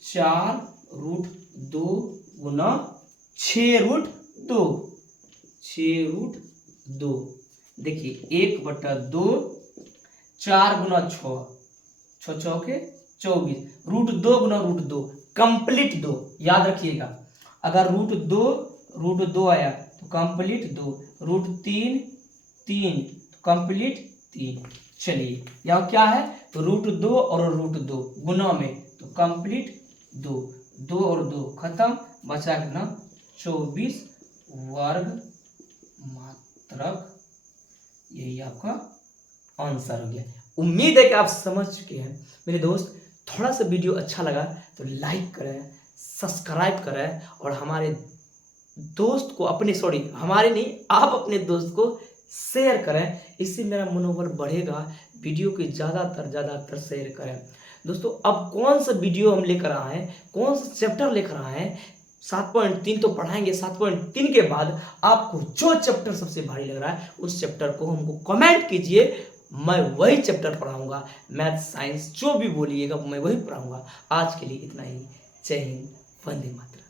4√2 गुना 6√2, 6√2। देखिए 1/2, 4 गुना 6, 6 चौके 24, √2 गुना √2 कंप्लीट 2, याद रखिएगा। अगर √2 आया तो कंप्लीट 2, √3 3 तो कंप्लीट 3। चलिए यहाँ क्या है, √2 और √2 गुना में तो कंप्लीट 2, 2 और 2 खत्म, बचा कितना 24 वर्ग मात्रक। यही आपका आंसर हो गया। उम्मीद है कि आप समझ चुके हैं मेरे दोस्त। थोड़ा सा वीडियो अच्छा लगा तो लाइक करें, सब्सक्राइब करें और हमारे दोस्त को हमारे नहीं, आप अपने दोस्त को शेयर करें। इससे मेरा मनोबल बढ़ेगा। वीडियो को ज़्यादातर शेयर करें दोस्तों। अब कौन सा वीडियो हम लेकर आए हैं, कौन सा चैप्टर लेकर आए हैं, 7.3 तो पढ़ाएंगे। 7.3 के बाद आपको जो चैप्टर सबसे भारी लग रहा है उस चैप्टर को हमको कमेंट कीजिए, मैं वही चैप्टर पढ़ाऊंगा। मैथ साइंस जो भी बोलिएगा मैं वही पढ़ाऊंगा। आज के लिए इतना ही। जय हिंद, वंदे मातरम।